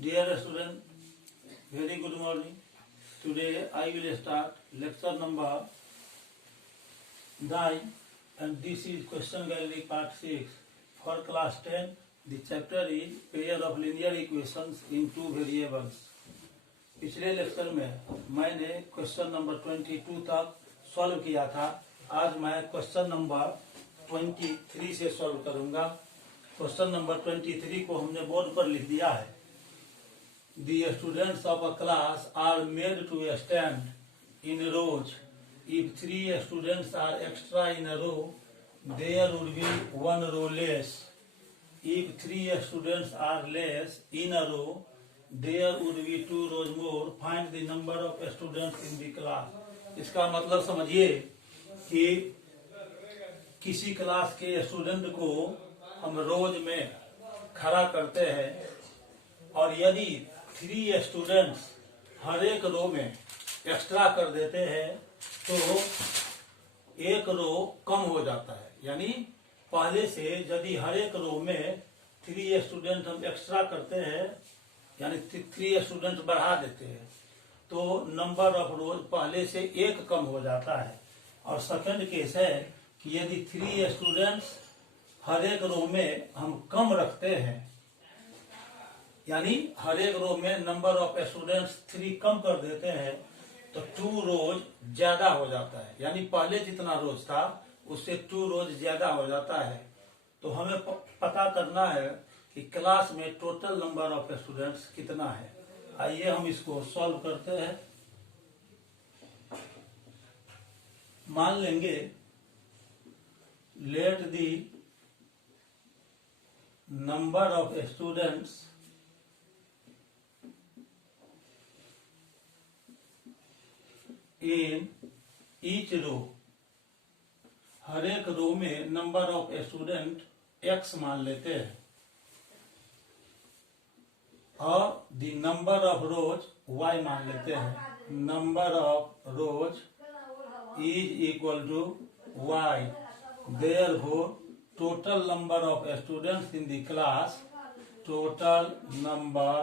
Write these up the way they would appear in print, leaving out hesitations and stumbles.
Dear student, very good morning. Today I will start lecture number 9 and this is question gallery part 6 for class 10. The chapter is pair of linear equations in two variables. पिछले lecture में मैंने question number 22 तक solve किया था। आज मैं question number 23 से solve करूंगा। क्वेश्चन नंबर 23 को हमने बोर्ड पर लिख दिया है। The students of a class are made to stand in rows. If 3 students are extra in a row, there would be 1 row less. If 3 students are less in a row, there would be 2 rows more. Find the number of students in the class. इसका मतलब समझिए कि किसी class के student को हम रोज में खड़ा करते हैं और यदि 3 स्टूडेंट्स हर एक रो में एक्स्ट्रा कर देते हैं तो एक रो कम हो जाता है। यानी पहले से यदि हर एक रो में 3 स्टूडेंट हम एक्स्ट्रा करते हैं यानी 3 स्टूडेंट बढ़ा देते हैं तो नंबर ऑफ रोज पहले से एक कम हो जाता है। और सेकंड केस है कि यदि 3 स्टूडेंट्स हर एक रो में हम कम रखते हैं यानी हर एक रो में नंबर ऑफ स्टूडेंट्स 3 कम कर देते हैं तो 2 रोज ज्यादा हो जाता है। यानी पहले जितना रोज था उससे 2 रोज ज्यादा हो जाता है। तो हमें पता करना है कि क्लास में टोटल नंबर ऑफ स्टूडेंट्स कितना है। आइए हम इसको सॉल्व करते हैं। मान लेंगे let the number of students in each row, हर एक रो में नंबर ऑफ स्टूडेंट x मान लेते हैं और the number of rows y मान लेते हैं। Number of rows is equal to y, therefore total number of students in the class, total number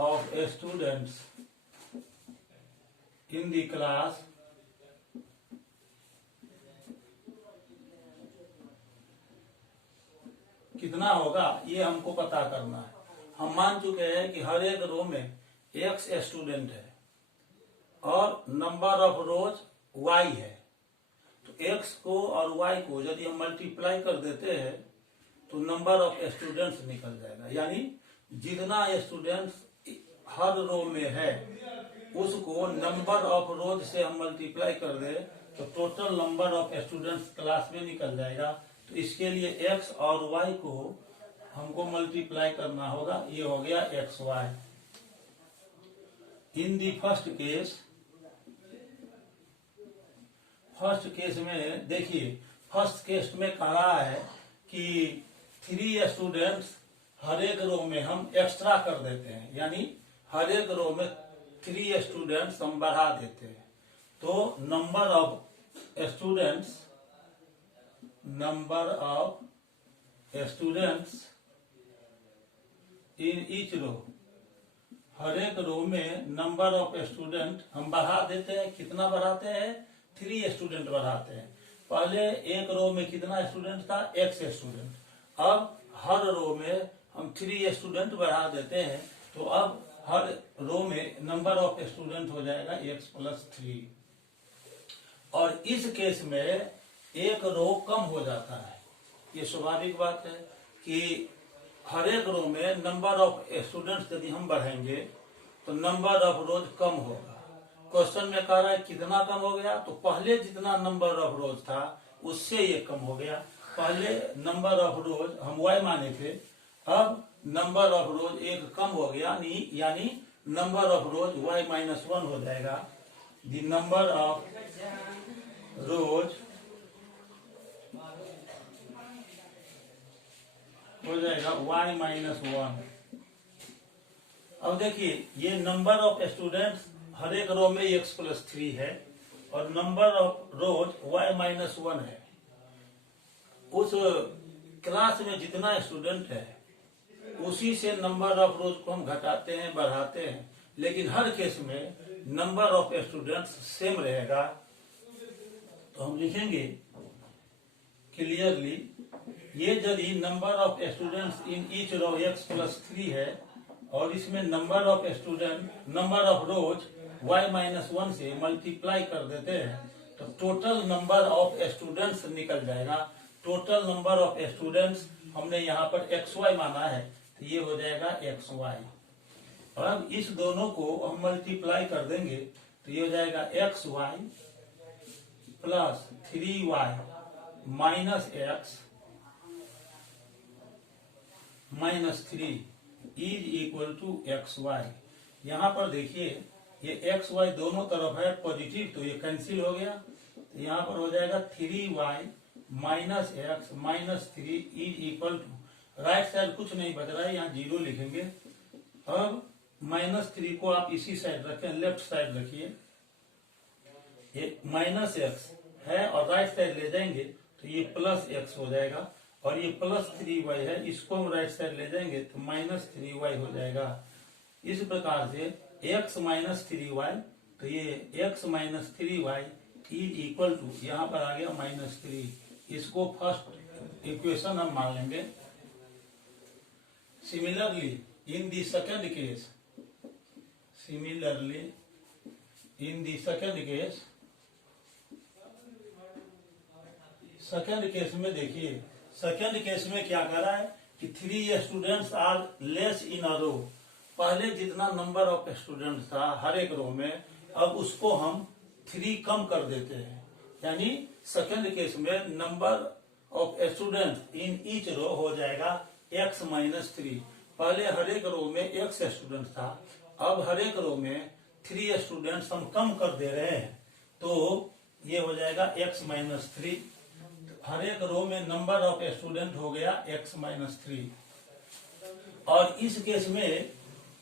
of students in the class कितना होगा ये हमको पता करना है। हम मान चुके हैं कि हर एक रो में x स्टूडेंट है और नंबर ऑफ रोज y है। तो x को और y को यदि हम मल्टीप्लाई कर देते हैं तो नंबर ऑफ स्टूडेंट्स निकल जाएगा। यानी जितना स्टूडेंट्स हर रो में है उसको नंबर ऑफ रोज से हम मल्टीप्लाई कर दे तो total number of students class में निकल जाएगा। तो इसके लिए x और y को हमको मल्टीप्लाई करना होगा। ये हो गया x y। In the first case में देखिए, फर्स्ट केस में कह रहा है कि 3 स्टूडेंट्स हर एक रो में हम एक्स्ट्रा कर देते हैं। यानी हर एक रो में 3 स्टूडेंट्स हम बढ़ा देते हैं तो number of students in each row, हर एक रो में नंबर ऑफ स्टूडेंट हम बढ़ा देते हैं। कितना बढ़ाते हैं? 3 स्टूडेंट बढ़ाते हैं। पहले एक रो में कितना स्टूडेंट था? x student. अब हर रो में हम 3 स्टूडेंट बढ़ा देते हैं तो अब हर रो में नंबर ऑफ स्टूडेंट हो जाएगा x + 3। और इस केस में एक रो कम हो जाता है। ये स्वाभाविक बात है कि हर एक रो में नंबर ऑफ स्टूडेंट्स यदि हम बढ़ाएंगे तो नंबर ऑफ रोज कम होगा। क्वेश्चन में कह रहा है कितना कम हो गया, तो पहले जितना नंबर ऑफ रोज था उससे ये कम हो गया। पहले नंबर ऑफ रोज हम y माने थे, अब नंबर ऑफ रोज एक कम हो गया यानी नंबर ऑफ रोज y-1 हो जाएगा। द नंबर ऑफ रोज हो जाएगा y-1। अब देखिए ये नंबर ऑफ स्टूडेंट्स हर एक रो में x + 3 है और नंबर ऑफ रोज y-1 है। उस क्लास में जितना स्टूडेंट है उसी से नंबर ऑफ रोज को हम घटाते हैं बढ़ाते हैं, लेकिन हर केस में नंबर ऑफ स्टूडेंट्स सेम रहेगा। तो हम लिखेंगे क्लियरली, ये यदि number of students in each row x+3 है और इसमें नंबर ऑफ रोज y-1 से मल्टीप्लाई कर देते हैं तो टोटल नंबर ऑफ स्टूडेंट्स निकल जाएगा। टोटल नंबर ऑफ स्टूडेंट्स हमने यहाँ पर xy माना है, तो ये हो जाएगा xy। और अब इस दोनों को हम मल्टीप्लाई कर देंगे तो ये हो जाएगा xy plus 3y minus x minus 3 is equal to xy। यहाँ पर देखिए ये xy दोनों तरफ है पॉजिटिव, तो ये कैंसिल हो गया। तो यहाँ पर हो जाएगा 3y minus x minus 3 is equal to, right side कुछ नहीं बच रहा है, यहाँ 0 लिखेंगे। अब -3 को आप इसी साइड रखें, लेफ्ट साइड रखिए, ये माइनस x है और राइट साइड ले जाएंगे तो ये प्लस x हो जाएगा, और ये प्लस 3y है, इसको हम राइट साइड ले जाएंगे तो माइनस 3y हो जाएगा। इस प्रकार से x माइनस 3y, तो ये x minus 3y is equal to, यहाँ पर आ गया -3। इसको फर्स्ट इक्वेशन हम मान लेंगे। Similarly in the second case, second case में देखिए, सेकेंड केस में क्या कर रहा है कि 3 स्टूडेंट्स आर लेस इन अ रो। पहले जितना नंबर ऑफ स्टूडेंट्स था हर एक रो में, अब उसको हम 3 कम कर देते हैं। यानी सेकेंड केस में number of students in each row हो जाएगा x-3। पहले हर एक रो में x स्टूडेंट था, अब हर एक रो में 3 स्टूडेंट्स हम कम कर दे रहे हैं, तो ये हो जाएगा x-3। हर एक रो में नंबर ऑफ स्टूडेंट हो गया x-3। और इस केस में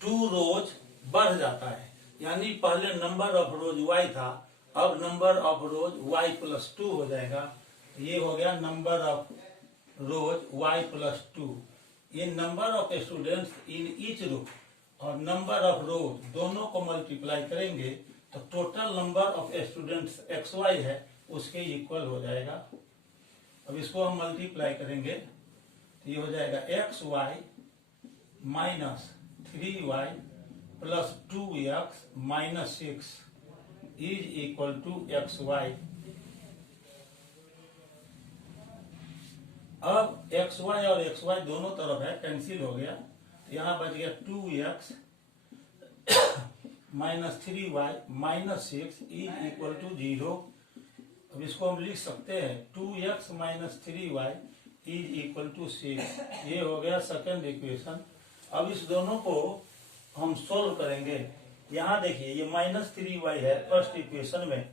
2 रोज बढ़ जाता है, यानी पहले नंबर ऑफ रोज y था, अब नंबर ऑफ रोज y+2 हो जाएगा। ये हो गया नंबर ऑफ रोज y+2। ये number of students in each row और नंबर ऑफ रोज दोनों को मल्टीप्लाई करेंगे तो total number of students xy है उसके इक्वल हो जाएगा। अब इसको हम मल्टीप्लाई करेंगे तो ये हो जाएगा xy minus 3y plus 2x minus 6 is equal to xy। अब xy और xy दोनों तरफ है, कैंसिल हो गया, तो यहाँ बच गया 2x minus 3y minus 6 is equal to 0। अब इसको हम लिख सकते हैं 2x minus 3y is equal to 6। ये हो गया सेकेंड इक्वेशन। अब इस दोनों को हम सोल्व करेंगे। यहाँ देखिए ये -3y है फर्स्ट इक्वेशन में,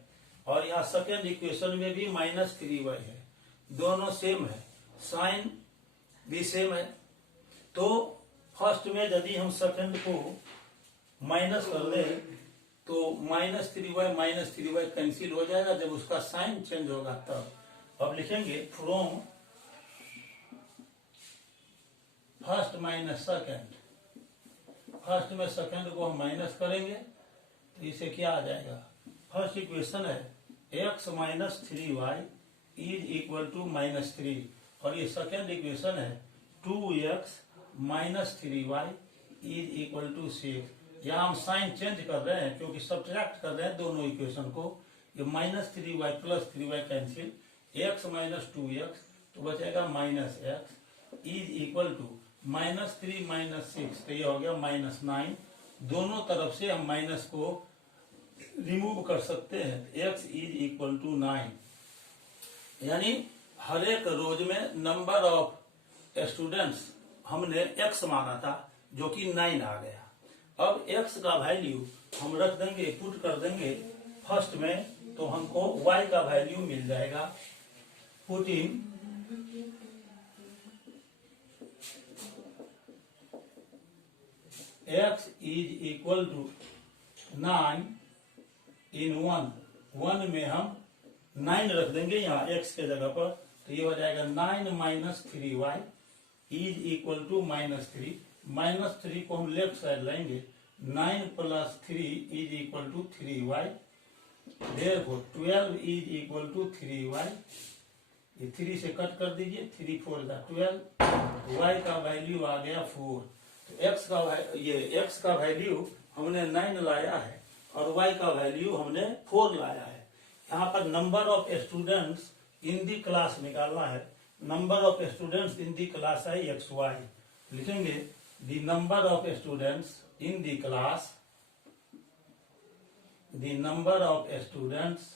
और यहाँ सेकेंड इक्वेशन में भी -3y है, दोनों सेम है, साइन भी सेम है। तो फर्स्ट में यदि हम सेकेंड को माइनस कर दें तो -3y कैंसिल हो जाएगा जब उसका साइन चेंज होगा तब। अब लिखेंगे from first minus second. First में सेकेंड को हम माइनस करेंगे तो इसे क्या आ जाएगा, फर्स्ट इक्वेशन है x minus 3y is equal to -3, और ये सेकेंड इक्वेशन है 2x minus 3y is equal to 6। यहाँ हम साइन चेंज कर रहे हैं क्योंकि सब्ट्रैक्ट कर रहे हैं दोनों इक्वेशन को। ये -3y plus 3y cancel, x minus 2x तो बचेगा -x is equal to -3 minus 6, तो ये हो गया -9। दोनों तरफ से हम माइनस को रिमूव कर सकते हैं, x इज इक्वल टू 9। यानी हर एक रोज में नंबर ऑफ स्टूडेंट्स हमने x माना था जो कि 9 आ गया। अब x का वैल्यू हम रख देंगे, पुट कर देंगे फर्स्ट में, तो हमको y का वैल्यू मिल जाएगा। Putting x is equal to 9 in 1 में हम 9 रख देंगे यहाँ x के जगह पर, तो ये हो जाएगा 9 minus 3y is equal to -3। -3 को हम लेफ्ट साइड लाएंगे, 9 + 3 = 3y, therefore 12 = 3y। ये 3 से कट कर दीजिए, 3 4 का 12, y का वैल्यू आ गया 4। तो x का वैल्यू हमने 9 लाया है और y का वैल्यू हमने 4 लाया है। यहाँ पर number of students in the class निकालना है। Number of students in the class है xy, लिखेंगे the number of students in the class, the number of students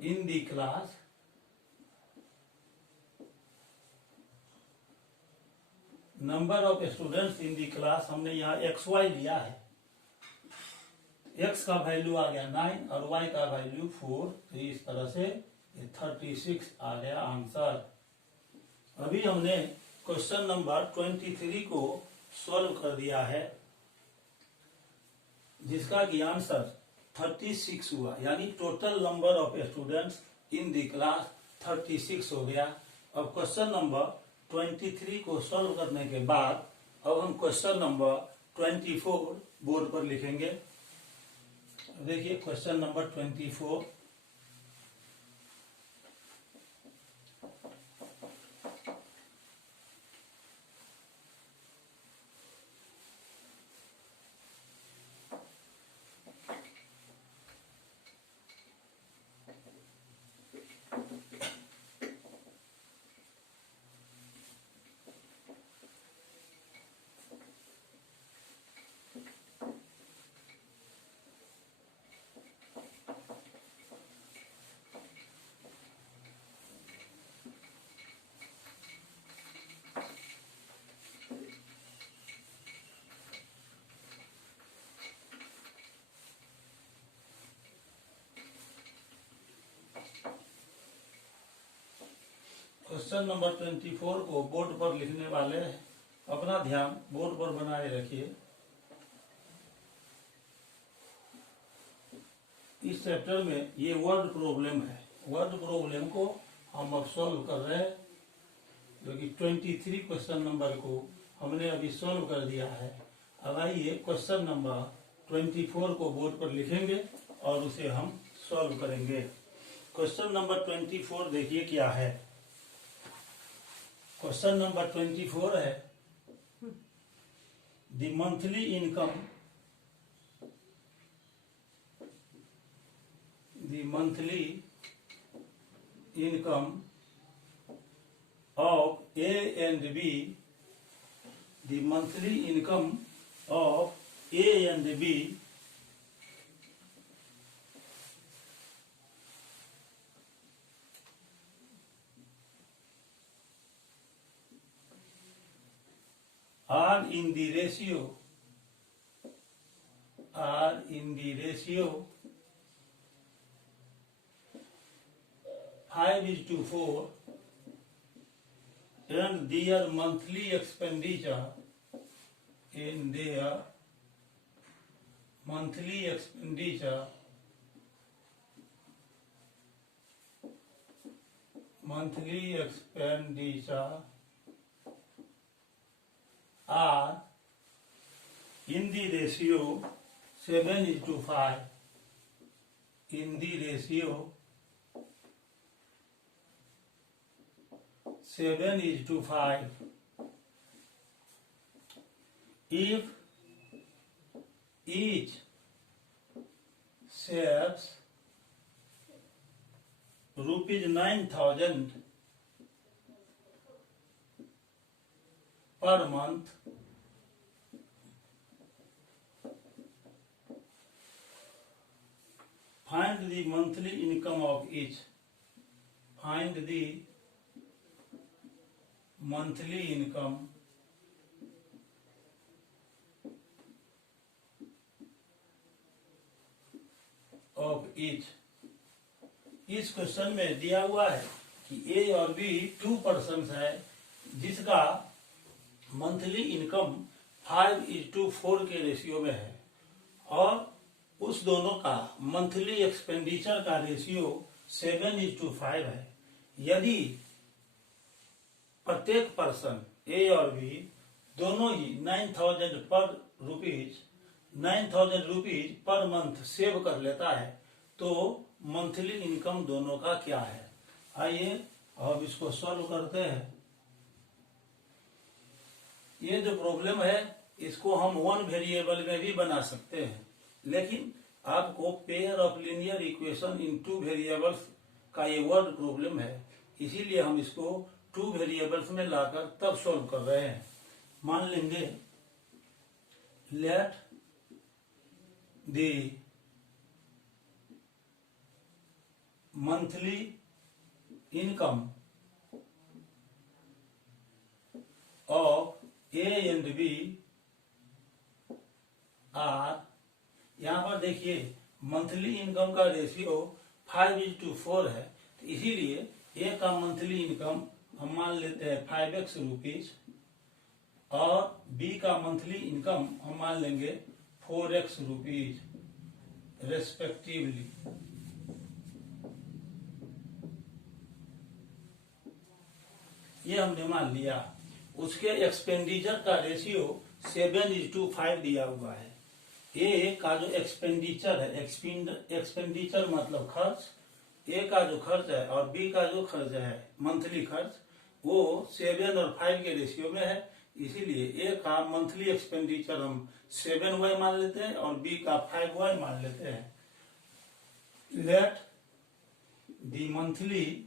in the class number of students in the class हमने यहाँ xy लिया है। x का value आ गया 9 और y का वैल्यू 4, तो इस तरह से 36 आ गया आंसर। अभी हमने क्वेश्चन नंबर 23 को सॉल्व कर दिया है, जिसका कि आंसर 36 हुआ, यानी total number of students in the class 36 हो गया। अब क्वेश्चन नंबर 23 को सॉल्व करने के बाद अब हम क्वेश्चन नंबर 24 बोर्ड पर लिखेंगे। देखिए क्वेश्चन नंबर 24, क्वेश्चन नंबर 24 को बोर्ड पर लिखने वाले अपना ध्यान बोर्ड पर बनाए रखिए। इस चैप्टर में ये वर्ड प्रॉब्लम है। वर्ड प्रॉब्लम को हम अब सॉल्व कर रहे हैं, जो कि 23 क्वेश्चन नंबर को हमने अभी सॉल्व कर दिया है। अब आइए क्वेश्चन नंबर 24 को बोर्ड पर लिखेंगे और उसे हम सॉल्व करेंगे। क्वेश्चन नंबर 24 देखिए क्या है। क्वेश्चन नंबर 24 है, the monthly income, the monthly income of A and B, the monthly income of A and B are in the ratio 5:4, and their monthly expenditure are in the ratio 7:5, in the ratio 7:5. If each saves ₹9,000 per month, find the monthly income of each. Find the monthly income of each. इस question में दिया हुआ है कि ए और B 2 persons है, जिसका monthly income 5:4 के रेशियो में है, और उस दोनों का मंथली एक्सपेंडिचर का रेशियो 7:5 है। यदि प्रत्येक पर्सन ए और बी दोनों ही 9,000 रुपीज पर मंथ सेव कर लेता है तो मंथली इनकम दोनों का क्या है। आइए अब इसको सॉल्व करते हैं। ये जो प्रॉब्लम है इसको हम वन वेरिएबल में भी बना सकते हैं, लेकिन आपको pair of linear equation in two variables का ये वर्ड प्रॉब्लम है, इसीलिए हम इसको 2 वेरिएबल्स में लाकर तब सॉल्व कर रहे हैं। मान लेंगे let the monthly income of A and B are, यहां पर देखिए मंथली इनकम का रेशियो 5:4 है, तो इसीलिए ए का मंथली इनकम हम मान लेते हैं 5x रुपीज और बी का मंथली इनकम हम मान लेंगे 4x रुपीज रेस्पेक्टिवली। ये हमने मान लिया। उसके एक्सपेंडिचर का रेशियो 7:5 दिया हुआ है। ए का जो एक्सपेंडिचर है, एक्सपेंडिचर मतलब खर्च, ए का जो खर्च है और बी का जो खर्च है मंथली खर्च, वो 7 और 5 के रेशियो में है, इसीलिए ए का मंथली एक्सपेंडिचर हम 7y मान लेते हैं और बी का 5y मान लेते हैं। Late the monthly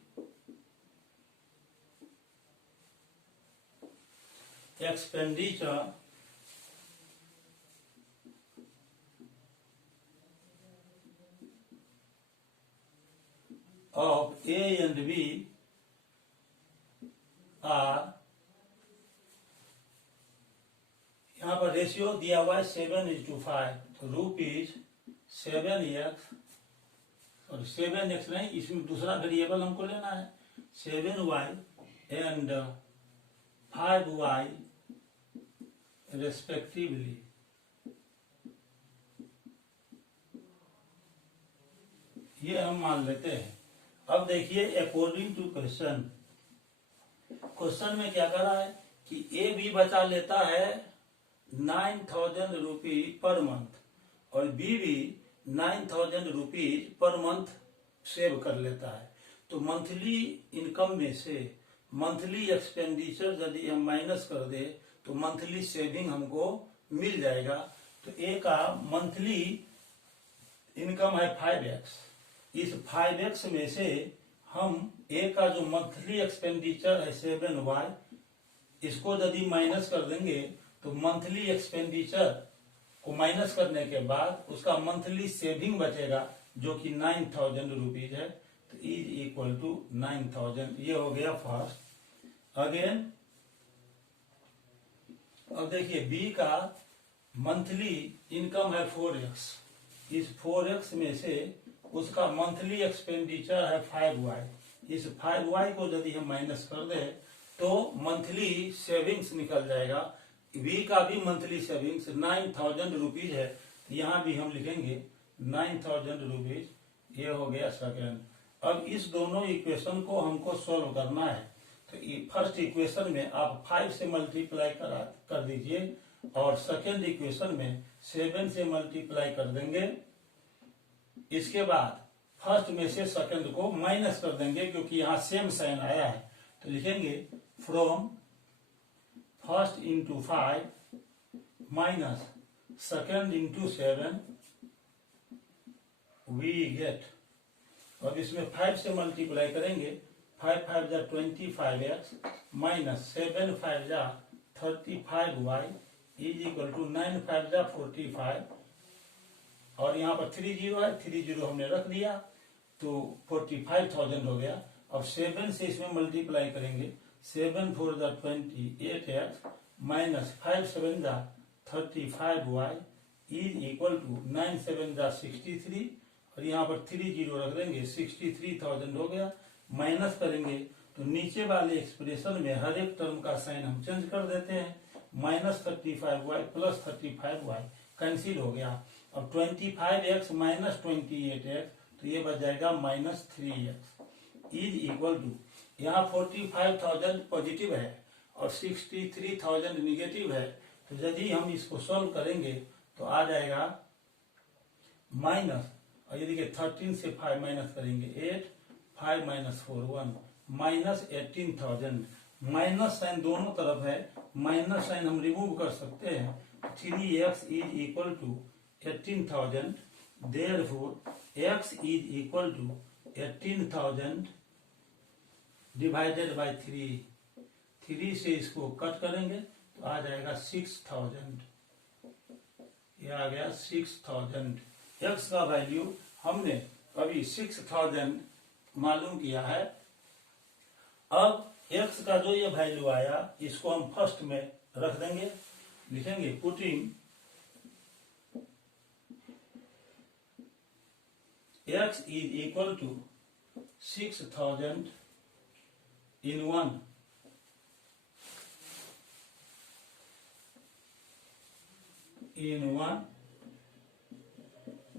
expenditure of A and B are, यहाँ पर रेशियो दिया हुआ है 7:5, तो रुपीज 7x और 7x नहीं, इसमें दूसरा वेरिएबल हमको लेना है 7y एंड 5y रेस्पेक्टिवली। ये हम मान लेते हैं। अब देखिए अकॉर्डिंग टू क्वेश्चन में क्या कर रहा है कि ए भी बचा लेता है 9,000 रुपीज पर मंथ और बी भी 9,000 रुपीज पर मंथ सेव कर लेता है। तो मंथली इनकम में से मंथली एक्सपेंडिचर यदि हम माइनस कर दे तो मंथली सेविंग हमको मिल जाएगा। तो ए का मंथली इनकम है 5x, इस 5x में से हम ए का जो मंथली एक्सपेंडिचर है 7y, इसको यदि माइनस कर देंगे तो मंथली एक्सपेंडिचर को माइनस करने के बाद उसका मंथली सेविंग बचेगा जो कि 9,000 रुपीज है, तो इज इक्वल टू 9,000। ये हो गया फर्स्ट। अगेन अब देखिए बी का मंथली इनकम है 4x, इस 4x में से उसका मंथली एक्सपेंडिचर है 5y, इस 5y को यदि हम माइनस कर दे तो मंथली सेविंग्स निकल जाएगा। बी का भी मंथली सेविंग्स 9,000 रुपीज है, तो यहाँ भी हम लिखेंगे 9,000 रुपीज। ये हो गया सेकेंड। अब इस दोनों इक्वेशन को हमको सोल्व करना है, तो फर्स्ट इक्वेशन में आप 5 से मल्टीप्लाई कर दीजिए और सेकेंड इक्वेशन में 7 से मल्टीप्लाई कर देंगे। इसके बाद फर्स्ट में से सेकेंड को माइनस कर देंगे क्योंकि यहाँ सेम साइन आया है, तो लिखेंगे from first into 5 minus second into 7 we get. अब इसमें 5 से मल्टीप्लाई करेंगे, 5 5 जा 25x माइनस 7 5 जा 35y इज इक्वल टू 9 5 जा 45, और यहाँ पर 3 0 है, 3 0 हमने रख दिया तो 45,000 हो गया। अब 7 से इसमें मल्टीप्लाई करेंगे, 7 4 जा 28x माइनस 5 7 जा 35y इज इक्वल टू 9 7 जा 63, और यहाँ पर 3 0 रख देंगे, 63,000 हो गया। माइनस करेंगे तो नीचे वाले एक्सप्रेशन में हर एक टर्म का साइन हम चेंज कर देते हैं, minus 35y plus 35y cancel हो गया। अब 25x माइनस 28x, तो ये बच जाएगा minus 3x is equal to, यहाँ 45,000 पॉजिटिव है और 63,000 निगेटिव है। तो यदि हम इसको सॉल्व करेंगे तो आ जाएगा माइनस, और ये देखिए 13 से 5 माइनस करेंगे 8, 5 माइनस 4 1, माइनस 18,000। माइनस साइन दोनों तरफ है, माइनस साइन हम रिमूव कर सकते हैं। 3x is equal to 18,000, therefore x is equal to 18,000 divided by 3। 3 से इसको कट करेंगे तो आ जाएगा 6,000। ये आ गया 6,000। x का वैल्यू हमने अभी 6,000 मालूम किया है। अब x का जो ये वैल्यू आया इसको हम फर्स्ट में रख देंगे, लिखेंगे putting x is equal to 6,000 in 1,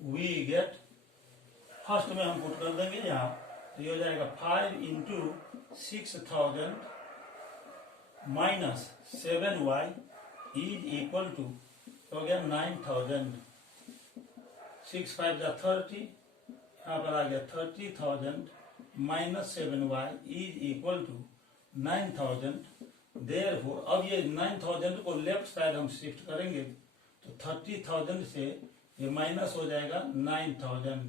we get, first में हम पुट कर देंगे यहाँ, तो ये हो जाएगा 5 into 6,000 minus 7y is equal to, हो गया 9,000। 6 5 जा 30, यहाँ पर आ गया 30,000 minus 7y is equal to 9,000। Therefore अब ये 9,000 को लेफ्ट साइड हम शिफ्ट करेंगे तो 30,000 से ये माइनस हो जाएगा 9,000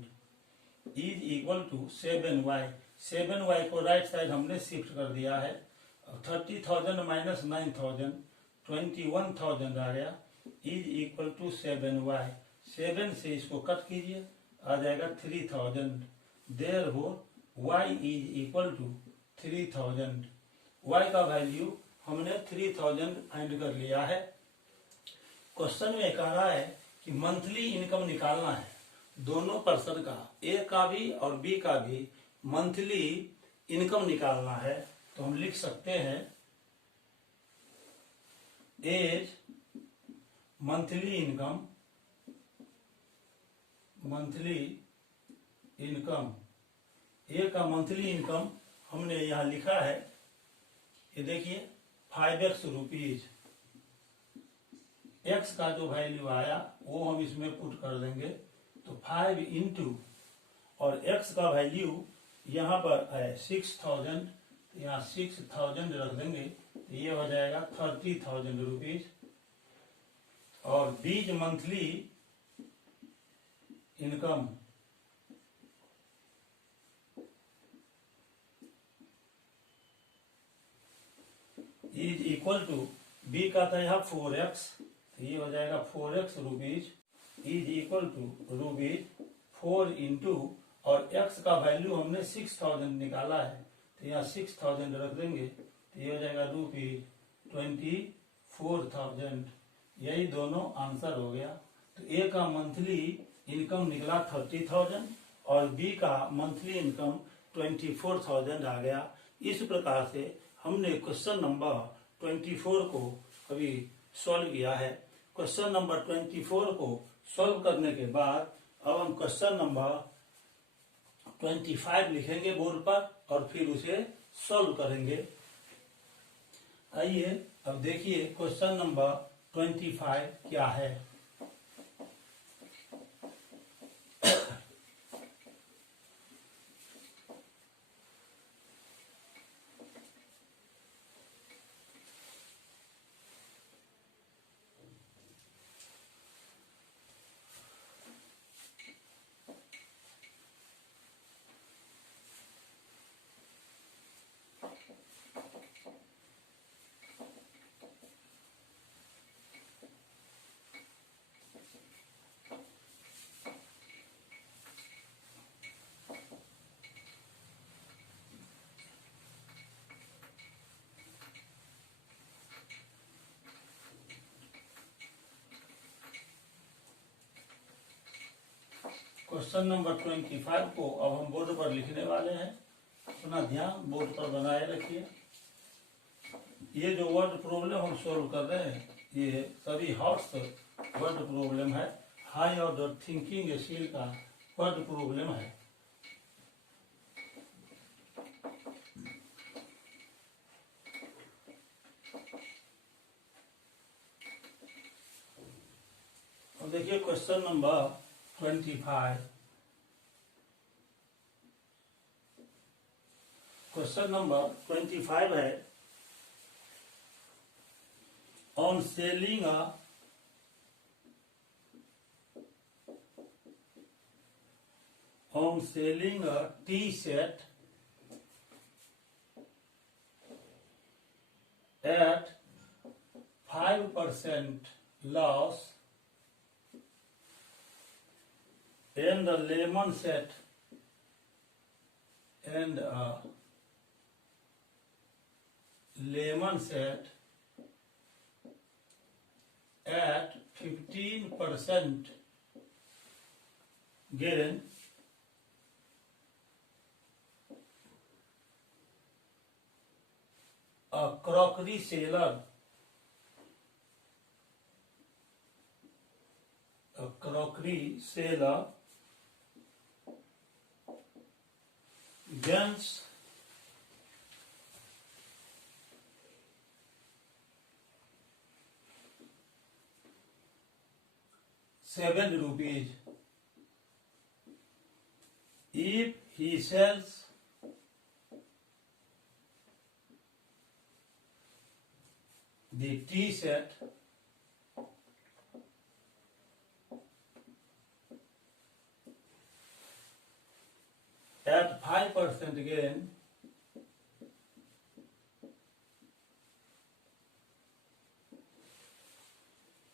is equal to 7y। 7y को राइट साइड हमने शिफ्ट कर दिया है। 30,000 माइनस 9,000 21,000 आ गया इज इक्वल टू 7y। 7 से इसको कट कीजिए, आ जाएगा 3,000। Therefore y is equal to 3,000। y का वैल्यू हमने 3,000 फाइंड कर लिया है। क्वेश्चन में कह रहा है कि मंथली इनकम निकालना है दोनों पर्सन का, ए का भी और बी का भी मंथली इनकम निकालना है। तो हम लिख सकते हैं as monthly income, monthly income, A का मंथली इनकम हमने यहाँ लिखा है, ये देखिए 5x रुपीज। x का जो वैल्यू आया वो हम इसमें पुट कर देंगे, तो 5 इंटू, और x का वैल्यू यहाँ पर है 6,000, यहाँ 6,000 रख देंगे तो ये हो जाएगा 30,000 रुपीज। और B's monthly income is equal to, B का था यहाँ 4x, तो ये हो जाएगा 4x rupees is equal to rupees 4 into, और x का वैल्यू हमने 6,000 निकाला है तो यहाँ 6,000 रख देंगे तो ये हो जाएगा रुपीज 24,000। यही दोनों आंसर हो गया। तो ए का मंथली इनकम निकला 30,000 और बी का मंथली इनकम 24,000 आ गया। इस प्रकार से हमने क्वेश्चन नंबर 24 को अभी सॉल्व किया है। क्वेश्चन नंबर 24 को सॉल्व करने के बाद अब हम क्वेश्चन नंबर 25 लिखेंगे बोर्ड पर और फिर उसे सॉल्व करेंगे। आइए अब देखिए क्वेश्चन नंबर 25 क्या है। क्वेश्चन नंबर 25 को अब हम बोर्ड पर लिखने वाले हैं। अपना ध्यान बोर्ड पर बनाए रखिए। ये जो वर्ड प्रॉब्लम हम सोल्व कर रहे हैं ये सभी हॉट्स वर्ड प्रॉब्लम है, हाई ऑर्डर थिंकिंग स्किल का वर्ड प्रॉब्लम है। देखिए क्वेश्चन नंबर 25। क्वेश्चन नंबर 25 है, on selling a tea set at 5% loss and a lemon set at 15% gain, a crockery seller gains ₹7 if he sells the tea set at 5% gain,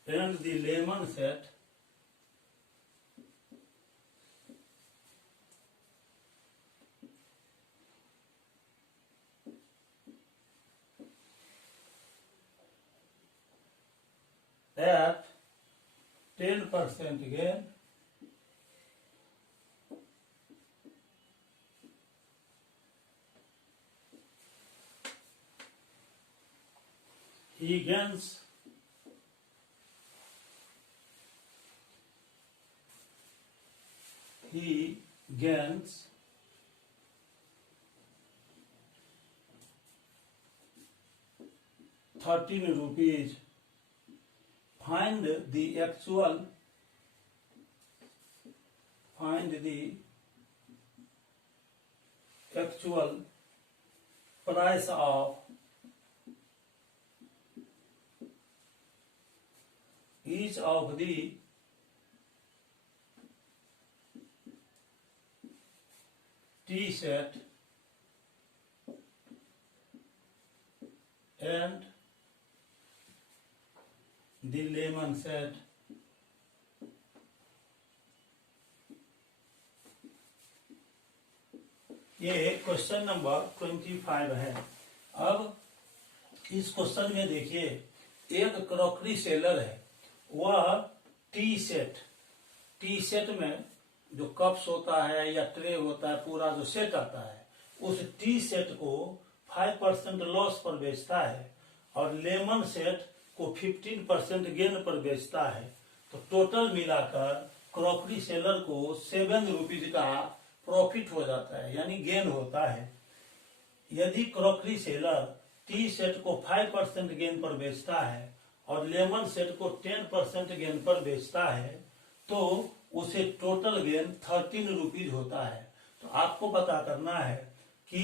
and the lemon set at 10% gain, he gains ₹13. Find the actual price of each of the tea set and the lemon set. ये question number 25 है। अब इस question में देखिए, एक crockery seller है, वह T set में जो कप्स होता है या ट्रे होता है, पूरा जो सेट आता है, उस टी सेट को 5% लॉस पर बेचता है और लेमन सेट को 15% गेन पर बेचता है। तो टोटल मिलाकर क्रॉकरी सेलर को ₹7 का प्रॉफिट हो जाता है, यानी गेन होता है। यदि क्रॉकरी सेलर टी सेट को 5% गेन पर बेचता है और लेमन सेट को 10% गेन पर बेचता है, तो उसे टोटल गेन ₹13 होता है। तो आपको पता करना है कि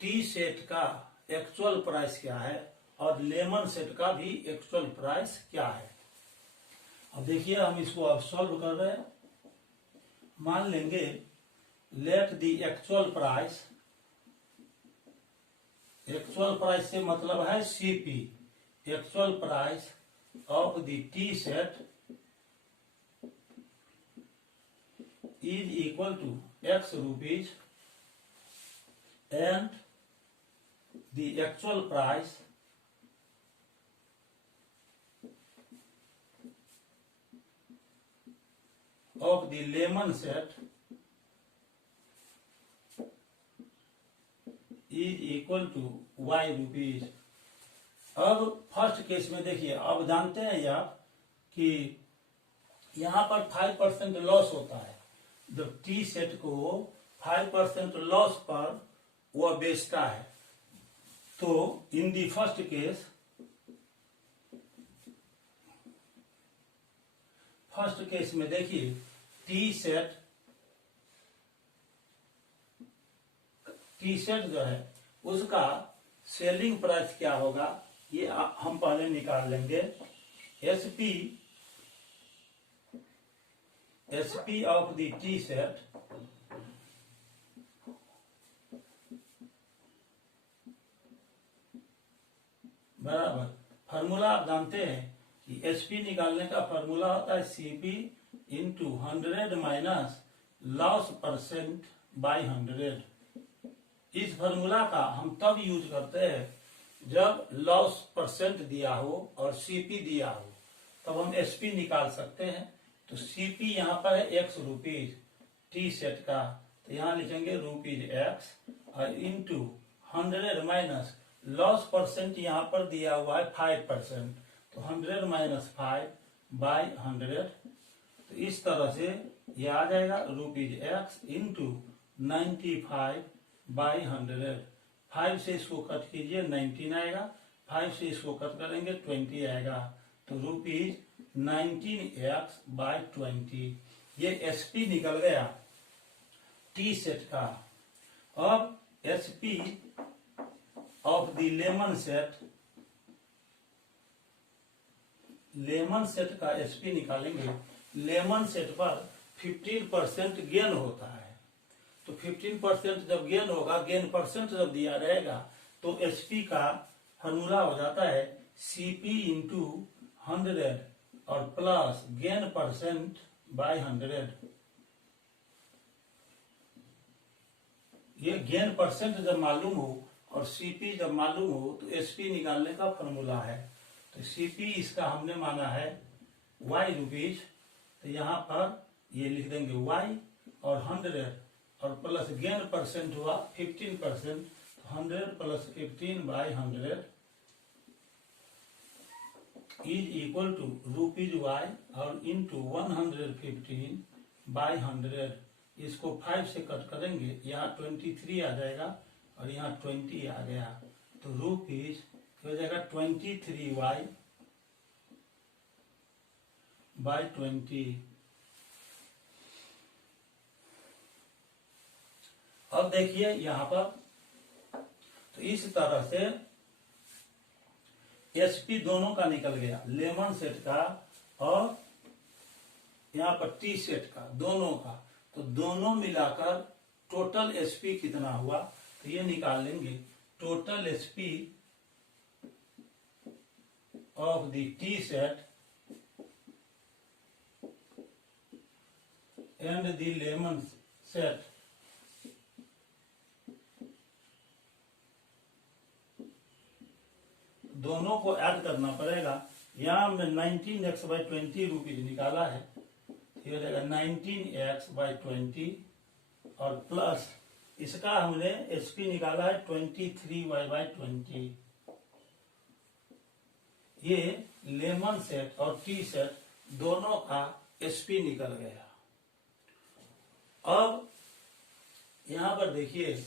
टी सेट का एक्चुअल प्राइस क्या है और लेमन सेट का भी एक्चुअल प्राइस क्या है। अब देखिए, हम इसको अब सॉल्व कर रहे हैं। मान लेंगे, लेट द एक्चुअल प्राइस से मतलब है CP, actual price of the tea set is equal to ₹X and the actual price of the lemon set is equal to ₹Y। अब फर्स्ट केस में देखिए, अब जानते हैं आप कि यहाँ पर 5% लॉस होता है। जब टी सेट को 5% लॉस पर वह बेचता है, तो in the first case first case में देखिए टी सेट जो है उसका सेलिंग प्राइस क्या होगा ये हम पहले निकाल लेंगे। SP of the tea set बराबर, फार्मूला आप जानते हैं कि एसपी निकालने का फार्मूला होता है CP into 100 minus loss percent by 100। इस फार्मूला का हम तब यूज करते हैं जब लॉस परसेंट दिया हो और सीपी दिया हो, तब हम एसपी निकाल सकते हैं। तो सीपी यहाँ पर है एक्स रुपीज टी सेट का, तो यहाँ लिखेंगे रुपीज एक्स और इंटू 100 माइनस लॉस परसेंट यहाँ पर दिया हुआ है 5%, तो 100 माइनस 5 बाई 100। तो इस तरह से ये आ जाएगा रुपीज एक्स इंटू 95 बाई 100। 5 से इसको कट कीजिए 19 आएगा, 5 से इसको कट करेंगे 20 आएगा, तो रुपीज 19x बाई 20। ये एसपी निकल गया टी सेट का। अब SP of the lemon set का एसपी निकालेंगे। लेमन सेट पर 15% गेन होता है, तो 15% जब गेन होगा, गेन परसेंट जब दिया रहेगा, तो एसपी का फॉर्मूला हो जाता है सीपी इंटू 100 और प्लस गेन परसेंट बाय 100। ये गेन परसेंट जब मालूम हो और सीपी जब मालूम हो तो एसपी निकालने का फॉर्मूला है। तो सीपी इसका हमने माना है वाई रुपीज, तो यहाँ पर ये लिख देंगे वाई और 100 और प्लस गेन परसेंट हुआ 15%, तो 100 plus 15 by 100 is equal to rupees y और इंटू 115 बाई 100। इसको 5 से कट करेंगे, यहाँ 23 आ जाएगा और यहाँ 20 आ गया, तो रुपीज हो जाएगा 23 वाई बाई 20। अब देखिए यहाँ पर, तो इस तरह से एसपी दोनों का निकल गया, लेमन सेट का और यहाँ पर टी सेट का, दोनों का। तो दोनों मिलाकर टोटल एसपी कितना हुआ, तो ये निकाल लेंगे। Total SP of the tea set and the lemon set दोनों को ऐड करना पड़ेगा। यहाँ हमने 19x बाई 20 रुपीज निकाला है, ये हो जाएगा 19x बाई 20 और प्लस इसका हमने एसपी निकाला है 23y बाई 20। ये लेमन सेट और टी सेट दोनों का एसपी निकल गया। अब यहाँ पर देखिए,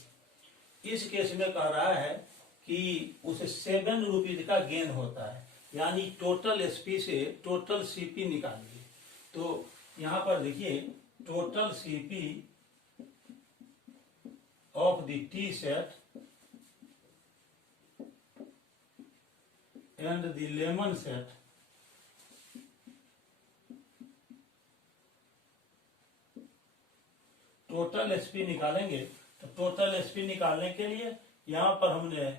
इस केस में कह रहा है कि उसे 7 रुपीज का गेन होता है, यानी टोटल एसपी से टोटल सीपी निकालिए। तो यहाँ पर देखिए total CP of the tea set and the lemon set total SP निकालेंगे। तो टोटल एसपी निकालने के लिए यहाँ पर हमने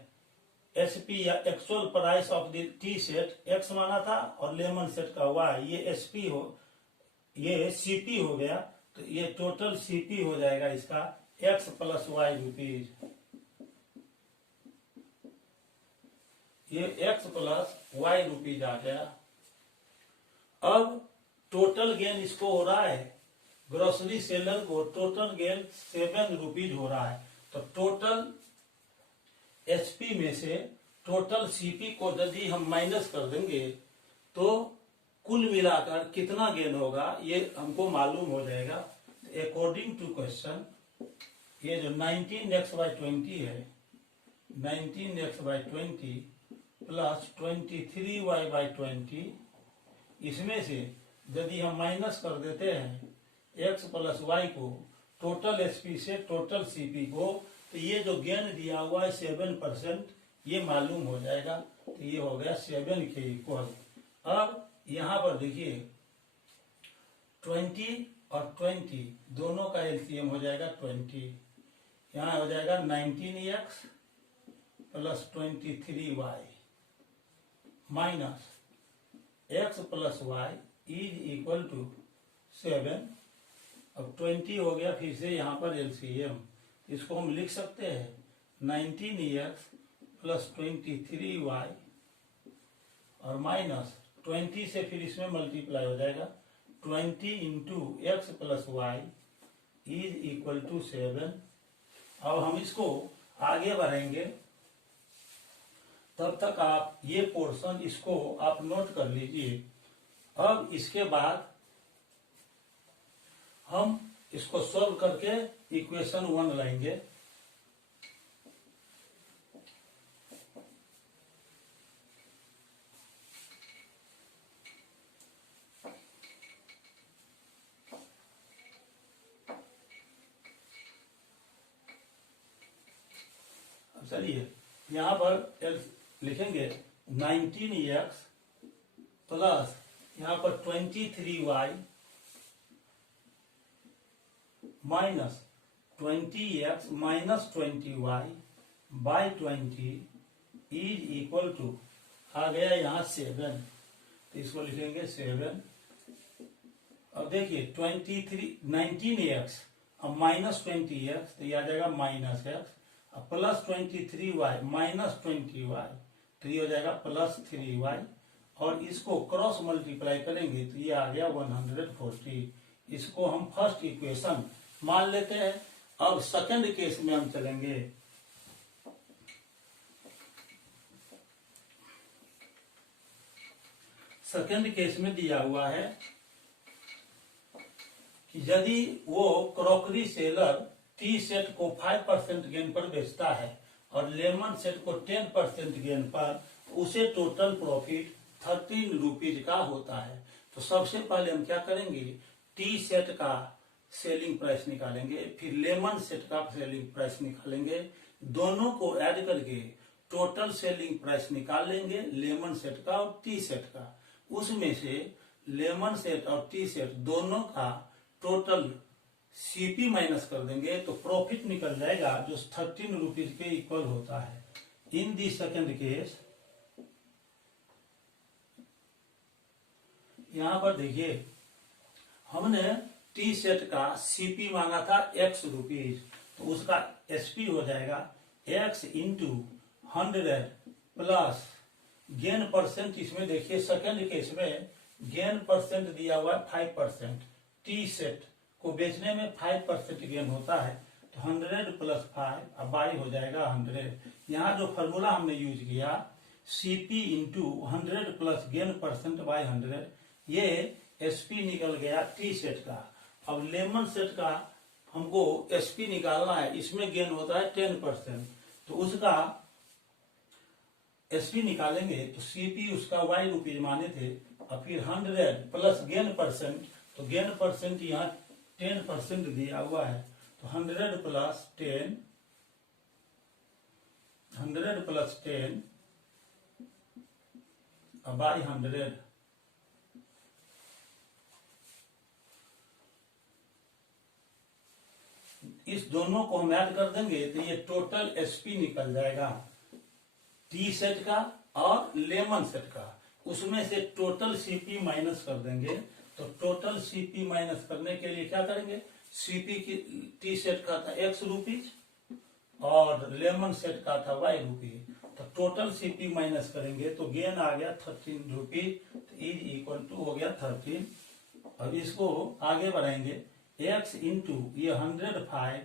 एसपी या actual price of the tea set x माना था और लेमन सेट का वाई, ये एसपी हो, ये सीपी हो गया। तो ये टोटल सीपी हो जाएगा इसका एक्स प्लस वाई रुपीज, ये एक्स प्लस वाई रुपीज आ गया। अब टोटल गेन इसको हो रहा है, ग्रोसरी सेलर को टोटल गेन 7 रुपीज हो रहा है। तो टोटल एसपी में से टोटल सीपी को यदि हम माइनस कर देंगे तो कुल मिलाकर कितना गेन होगा ये हमको मालूम हो जाएगा। अकॉर्डिंग टू क्वेश्चन, ये जो 19x बाई 20 है, 19x by 20 plus 23y by 20, इसमें से यदि हम माइनस कर देते हैं x प्लस वाई को टोटल एसपी से टोटल सीपी को, तो ये जो गेन दिया हुआ है 7% ये मालूम हो जाएगा। तो ये हो गया 7 के इक्वल। अब यहाँ पर देखिए 20 और 20 दोनों का एलसीएम हो जाएगा 20। यहाँ हो जाएगा 19x plus 23y minus x plus y is equal to 7। अब 20 हो गया, फिर से यहाँ पर एलसीएम, इसको हम लिख सकते हैं 19x प्लस 23y और माइनस 20 से फिर इसमें मल्टीप्लाई हो जाएगा 20 into x plus y is equal to 7। अब हम इसको आगे बढ़ेंगे, तब तक आप ये पोर्शन इसको आप नोट कर लीजिए। अब इसके बाद हम इसको सॉल्व करके इक्वेशन 1 लाएंगे। चलिए यहाँ पर लिखेंगे 19x प्लस यहाँ पर 23y minus 20x minus 20y by 20 is equal to आ गया यहाँ 7। तो इसको लिखेंगे 7। अब देखिए 19x अब माइनस 20x, तो ये आ जाएगा minus x, plus 23y minus 20y, तो ये हो जाएगा प्लस 3y, और इसको क्रॉस मल्टीप्लाई करेंगे तो ये आ गया 140। इसको हम फर्स्ट इक्वेशन मान लेते हैं। अब सेकंड केस में हम चलेंगे। सेकंड केस में दिया हुआ है कि यदि वो क्रॉकरी सेलर टी सेट को 5% गेन पर बेचता है और लेमन सेट को 10% गेन पर, उसे टोटल प्रॉफिट 13 रुपीज का होता है। तो सबसे पहले हम क्या करेंगे, टी सेट का सेलिंग प्राइस निकालेंगे, फिर लेमन सेट का सेलिंग प्राइस निकालेंगे, दोनों को ऐड करके टोटल सेलिंग प्राइस निकाल लेंगे लेमन सेट का और टी सेट का। उसमें से लेमन सेट और टी सेट दोनों का टोटल सीपी माइनस कर देंगे तो प्रॉफिट निकल जाएगा जो 13 रुपीज के इक्वल होता है। इन दी सेकंड केस यहां पर देखिए हमने टी सेट का सीपी मांगा था x रुपीज, तो उसका एसपी हो जाएगा x into 100 plus gain percent. इसमें देखिए सेकंड केस में गेन परसेंट दिया हुआ है 5%। टी सेट को बेचने में 5% गेन होता है, तो 100 प्लस 5 अब बाई हो जाएगा 100। यहाँ जो फॉर्मूला हमने यूज किया CP into 100 plus gain percent by 100, ये एसपी निकल गया टी सेट का। अब लेमन सेट का हमको एसपी निकालना है, इसमें गेन होता है 10%, तो उसका एसपी निकालेंगे तो सीपी उसका वाई रुपीज माने थे, और फिर 100 प्लस गेन परसेंट, तो गेन परसेंट यहाँ 10% दिया हुआ है, तो 100 प्लस 10 बाई 100, इस दोनों को हम ऐड कर देंगे तो ये टोटल एसपी निकल जाएगा टी सेट का और लेमन सेट का। उसमें से टोटल सीपी माइनस कर देंगे, तो टोटल सीपी माइनस करने के लिए क्या करेंगे, सीपी की टी सेट का था x रुपीज और लेमन सेट का था y रुपीज, तो टोटल सीपी माइनस करेंगे तो गेन आ गया 13 रुपीज, तो इज इक्वल टू हो गया 13। अब इसको आगे बढ़ाएंगे, x इंटू ये 105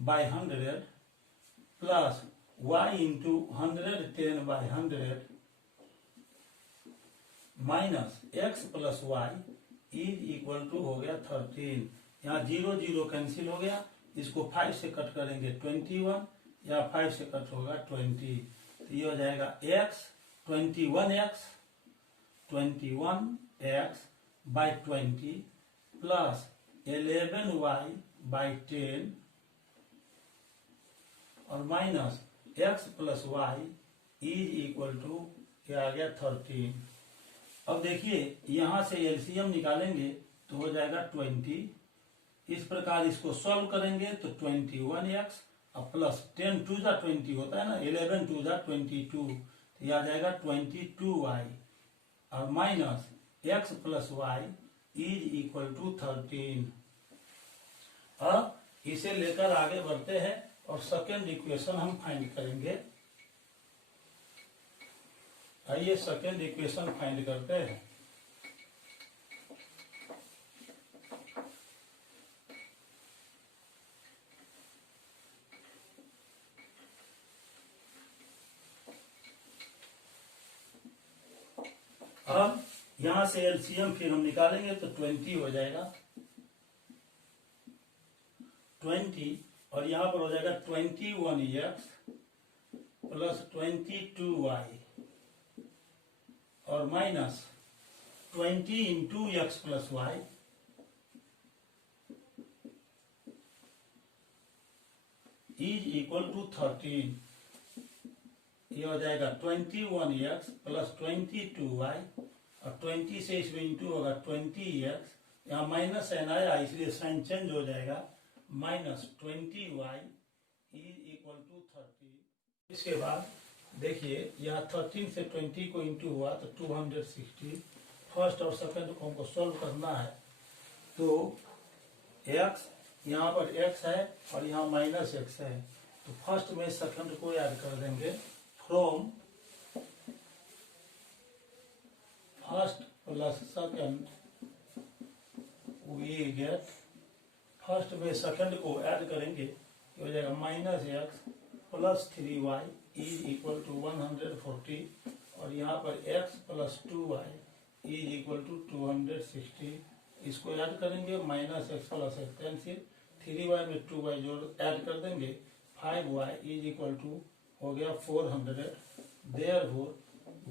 by 100 plus y into 110 by 100 minus x plus y is equal to हो गया 13। यहाँ 0 0 कैंसिल हो गया, इसको 5 से कट करेंगे 21, या 5 से कट होगा 20, तो ये हो जाएगा x 21x by 20 plus 11y by 10 और minus x plus y is equal to क्या आ गया 13। अब देखिए यहां से एलसीएम निकालेंगे तो हो जाएगा 20। इस प्रकार इसको सॉल्व करेंगे तो 21x और प्लस 10 टू जा 20 होता है ना, 11 टू जा 22, तो यह आ जाएगा 22y और minus x plus y is equal to 13। अब इसे लेकर आगे बढ़ते हैं और सेकेंड इक्वेशन हम फाइंड करेंगे। आइए सेकेंड इक्वेशन फाइंड करते हैं। अब यहां से एलसीएम फिर हम निकालेंगे तो 20 हो जाएगा 20 और यहां पर हो जाएगा 21x प्लस 22y और minus 20 into x plus y is equal to 13। ये हो जाएगा 21x प्लस 22y और 20 से इसमें इंटू होगा 20x, यहाँ माइनस साइन आया इसलिए साइन चेंज हो जाएगा, minus 20y is equal to 13। इसके बाद देखिए यहाँ 13 से 20 को इंटू हुआ तो 260। फर्स्ट और सेकंड को हमको सॉल्व करना है तो x यहाँ पर x है और यहाँ माइनस x है, तो फर्स्ट में सेकंड को ऐड कर देंगे। From first plus second we get, first में सेकंड को ऐड करेंगे हो जाएगा minus x plus 3y is equal to 140 और यहाँ पर x plus 2y is equal to 260। इसको ऐड करेंगे minus x plus x cancel, 3y में 2y जोड़ ऐड कर देंगे 5y इज इक्वल टू हो गया 400। Therefore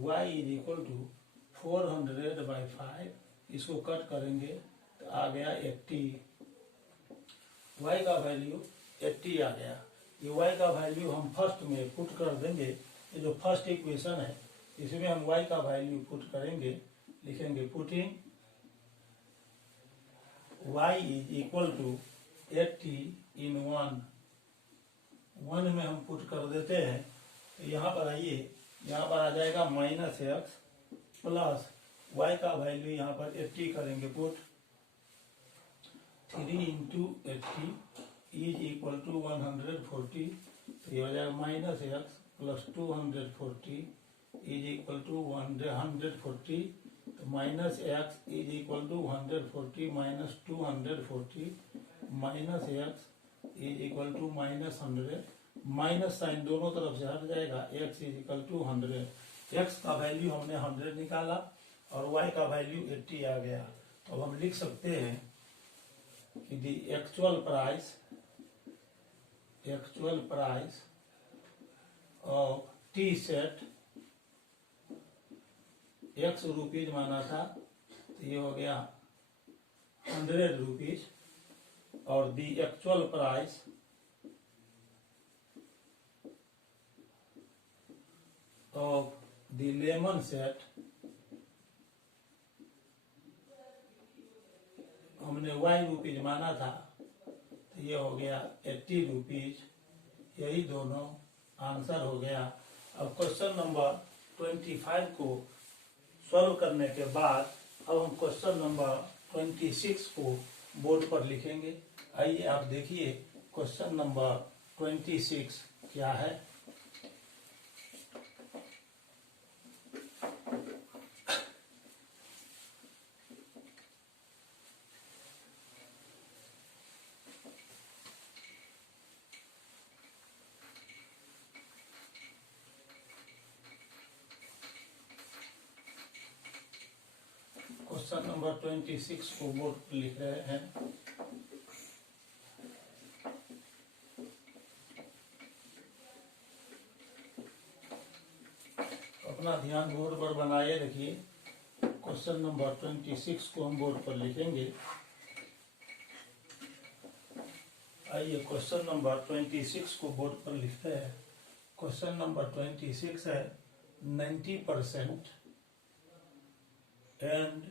y is equal to 400 by 5, इसको कट करेंगे तो आ गया 80। y का वैल्यू 80 आ गया। ये y का वैल्यू हम फर्स्ट में पुट कर देंगे। ये जो फर्स्ट इक्वेशन है इसमें हम y का वैल्यू पुट करेंगे, लिखेंगे putting y is equal to 80 in 1 में हम पुट कर देते हैं तो यहाँ पर आइए, यहाँ पर आ जाएगा माइनस एक्स प्लस y का वैल्यू यहाँ पर 80 करेंगे put, 3 into 80 is equal to 140, तो ये हो जाएगा minus x plus 240 is equal to 140, तो minus x is equal to 140 minus 240 minus x is equal to minus 100, minus sign दोनों तरफ से हट जाएगा, x is equal to 100। x का वैल्यू हमने 100 निकाला और y का वैल्यू 80 आ गया। तो हम लिख सकते हैं कि the actual price of T set x rupees माना था तो ये हो गया 100 रुपीज और the actual price of the lemon set हमने y रुपीज माना था तो ये हो गया 80 रुपीज। यही दोनों आंसर हो गया। अब क्वेश्चन नंबर 25 को सॉल्व करने के बाद अब हम क्वेश्चन नंबर 26 को बोर्ड पर लिखेंगे। आइए आप देखिए क्वेश्चन नंबर 26 क्या है। क्वेश्चन नंबर 26 को बोर्ड पर लिख रहे हैं। अपना ध्यान बोर्ड पर बनाए रखिए। क्वेश्चन नंबर 26 को हम बोर्ड पर लिखेंगे। आइए क्वेश्चन नंबर 26 को बोर्ड पर लिखते हैं। क्वेश्चन नंबर 26 है 90% and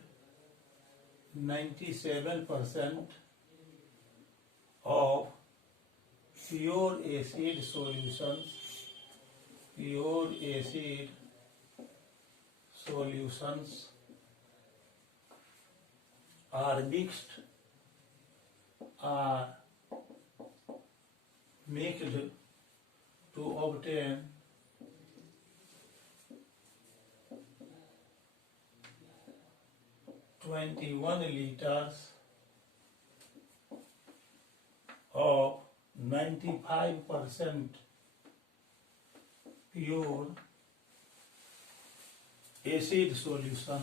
97% of pure acid solutions are mixed to obtain 21 liters of 95% pure acid solution.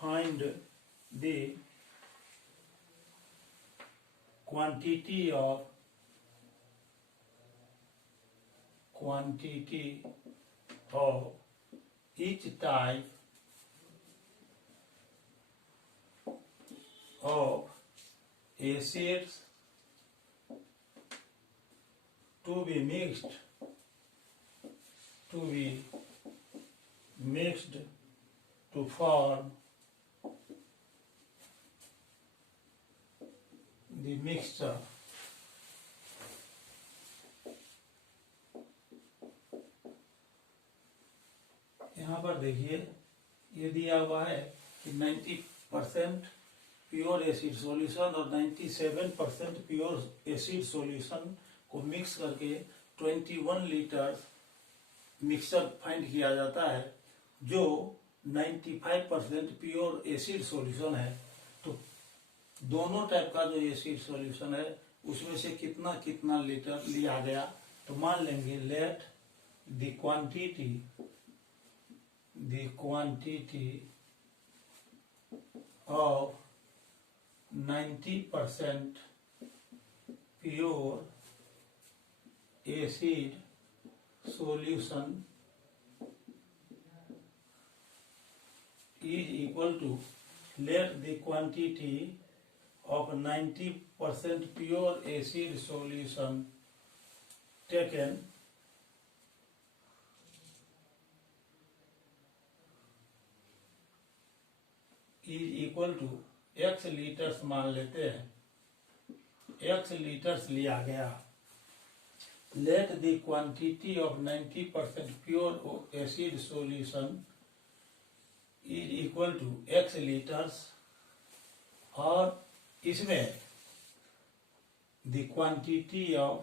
Find the quantity of each type of acids to be mixed to form the mixture. यहाँ पर देखिए ये दिया हुआ है कि 90% pure acid solution और 97% pure acid solution को मिक्स करके 21 लीटर मिक्सचर फाइंड किया जाता है जो 95% प्योर एसिड सॉल्यूशन है। तो दोनों टाइप का जो एसिड सॉल्यूशन है उसमें से कितना कितना लीटर लिया गया, तो मान लेंगे let the quantity of 90% pure acid solution is equal to, let the quantity of 90% pure acid solution taken is equal to x litres मान लेते हैं, x लीटर्स लिया गया। Let the quantity of 90% pure acid solution is equal to x litres, और इसमें the quantity of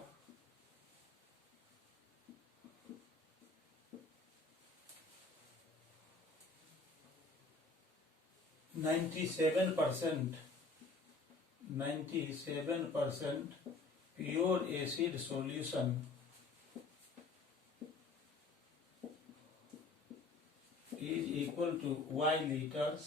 97% pure acid solution is equal to y liters।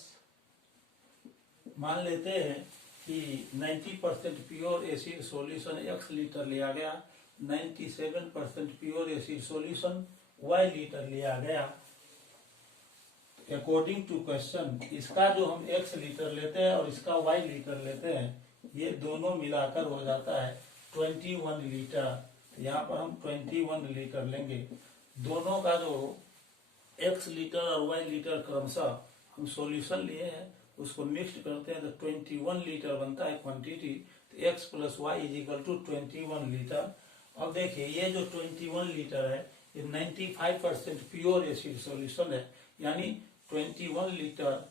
मान लेते हैं कि 90% pure acid solution x litre लिया गया, 97% pure acid solution y litre लिया गया। अकॉर्डिंग टू क्वेश्चन इसका जो हम x लीटर लेते हैं और इसका y लीटर लेते हैं, ये दोनों मिलाकर हो जाता है 21 लीटर। यहाँ पर हम 21 लीटर लेंगे। दोनों का जो x लीटर और y लीटर क्रमशः हम सॉल्यूशन लिए हैं उसको मिक्स करते हैं तो 21 लीटर बनता है क्वांटिटी। तो x plus y is equal to 21 litre. अब देखिए ये जो 21 लीटर है ये 95% प्योर एसिड सॉल्यूशन है, यानी 21 लीटर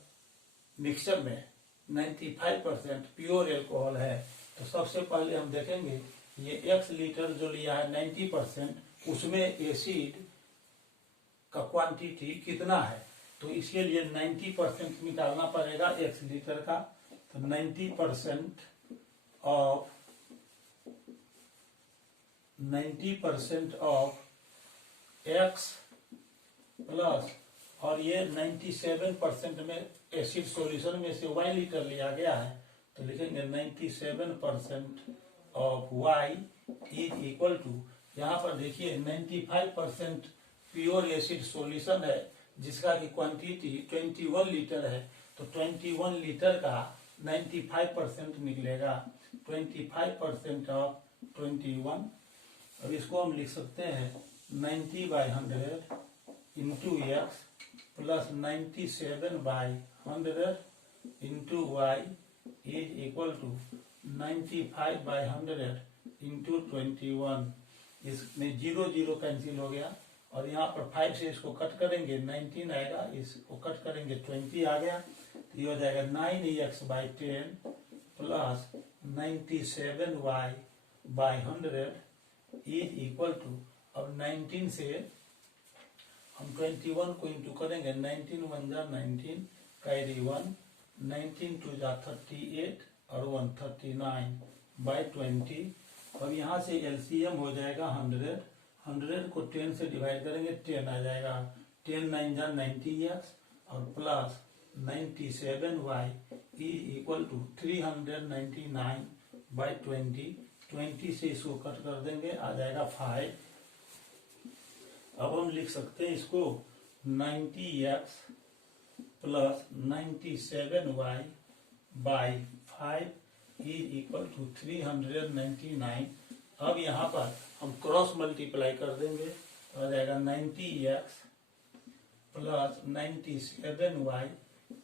मिक्सचर में 95% प्योर एल्कोहल है। तो सबसे पहले हम देखेंगे ये x लीटर जो लिया है 90%, उसमें एसिड का क्वांटिटी कितना है, तो इसके लिए 90% निकालना पड़ेगा x लीटर का। तो 90% ऑफ x प्लस और ये 97% में एसिड सॉल्यूशन में से y लीटर लिया गया है, तो लिखेंगे 97% of y is equal to, यहाँ पर देखिए 95% प्योर एसिड सॉल्यूशन है जिसका की क्वांटिटी 21 लीटर है, तो 21 लीटर का 95% निकलेगा, 25% ऑफ 21। अब इसको हम लिख सकते हैं 90/100 into x plus 97/100 into y is equal to 95/100 into 21। इसमें 0 0 कैंसिल हो गया और यहाँ पर 5 से इसको कट करेंगे 19 आएगा, इसको कट करेंगे 20 आ गया, तो ये हो जाएगा 9x/10 plus 97y/100 is equal to, अब 19 से हम 21 को इंटू करेंगे, 19 1 जा 19 कैरी 1, 19 2 जा 38 और 1 39/20। अब यहाँ से एलसीएम हो जाएगा 100, 100 को 10 से डिवाइड करेंगे 10 आ जाएगा, 10 9 जा 90x और plus 97y is equal to 399/20, 20 से इसको कट कर देंगे आ जाएगा 5। अब हम लिख सकते हैं इसको 90x plus 97y/5 is equal to 399। अब यहाँ पर हम क्रॉस मल्टीप्लाई कर देंगे, तो आ जाएगा 90x plus 97y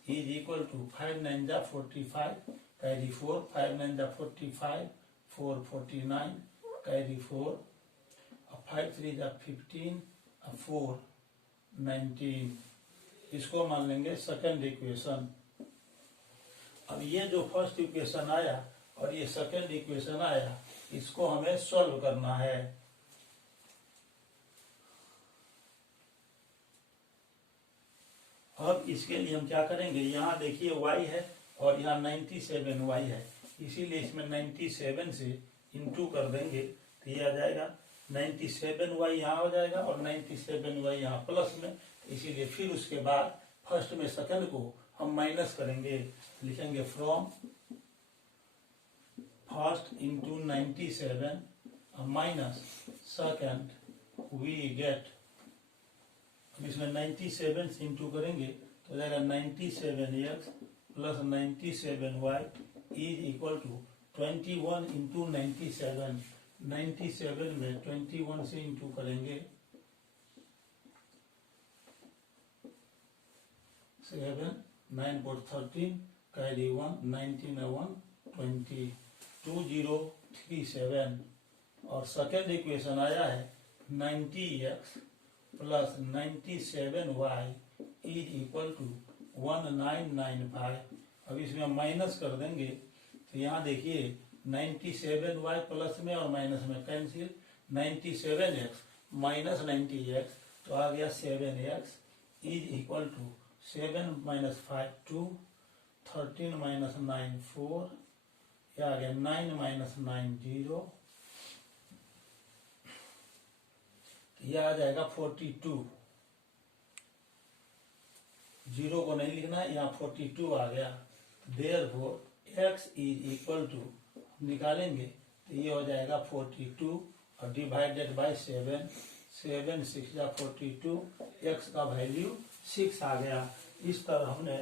is equal to 5 9 जा 45 कैरी 4, 5 9 जा 45 4 49 कैरी 4, 5 3 जा 15 4 19। इसको मान लेंगे सेकंड इक्वेशन। अब ये जो फर्स्ट इक्वेशन आया और ये सेकंड इक्वेशन आया, इसको हमें सॉल्व करना है। अब इसके लिए हम क्या करेंगे, यहाँ देखिए y है और यहाँ 97y है, इसीलिए इसमें 97 से इंटू कर देंगे तो ये आ जाएगा 97y यहाँ हो जाएगा और 97y यहाँ प्लस में, इसीलिए फिर उसके बाद फर्स्ट में सेकंड को हम माइनस करेंगे, लिखेंगे from first into 97 minus second we get. इसमें 97 से इंटू करेंगे तो जाएगा 97x plus 97y is equal to 21 into 97, 97 में 21 से इंटू करेंगे 7 9 4 13 कैरी 1 19 1 20 2037। और सेकेंड इक्वेशन आया है 90x plus 97y is equal to 1995। अब इसमें माइनस कर देंगे तो यहाँ देखिए 97y प्लस में और माइनस में कैंसिल, 97x माइनस 90x तो आ गया 7x is equal to 7 minus 5 2, 13 minus 9 4, यह आ गया 9 माइनस 9 0, यह आ जाएगा 42। 0 को नहीं लिखना है, यहाँ 42 आ गया। Therefore x is equal to निकालेंगे तो ये हो जाएगा 42 और डिवाइडेड बाय 7, 7 6 या 42, x का वैल्यू 6 आ गया। इस तरह हमने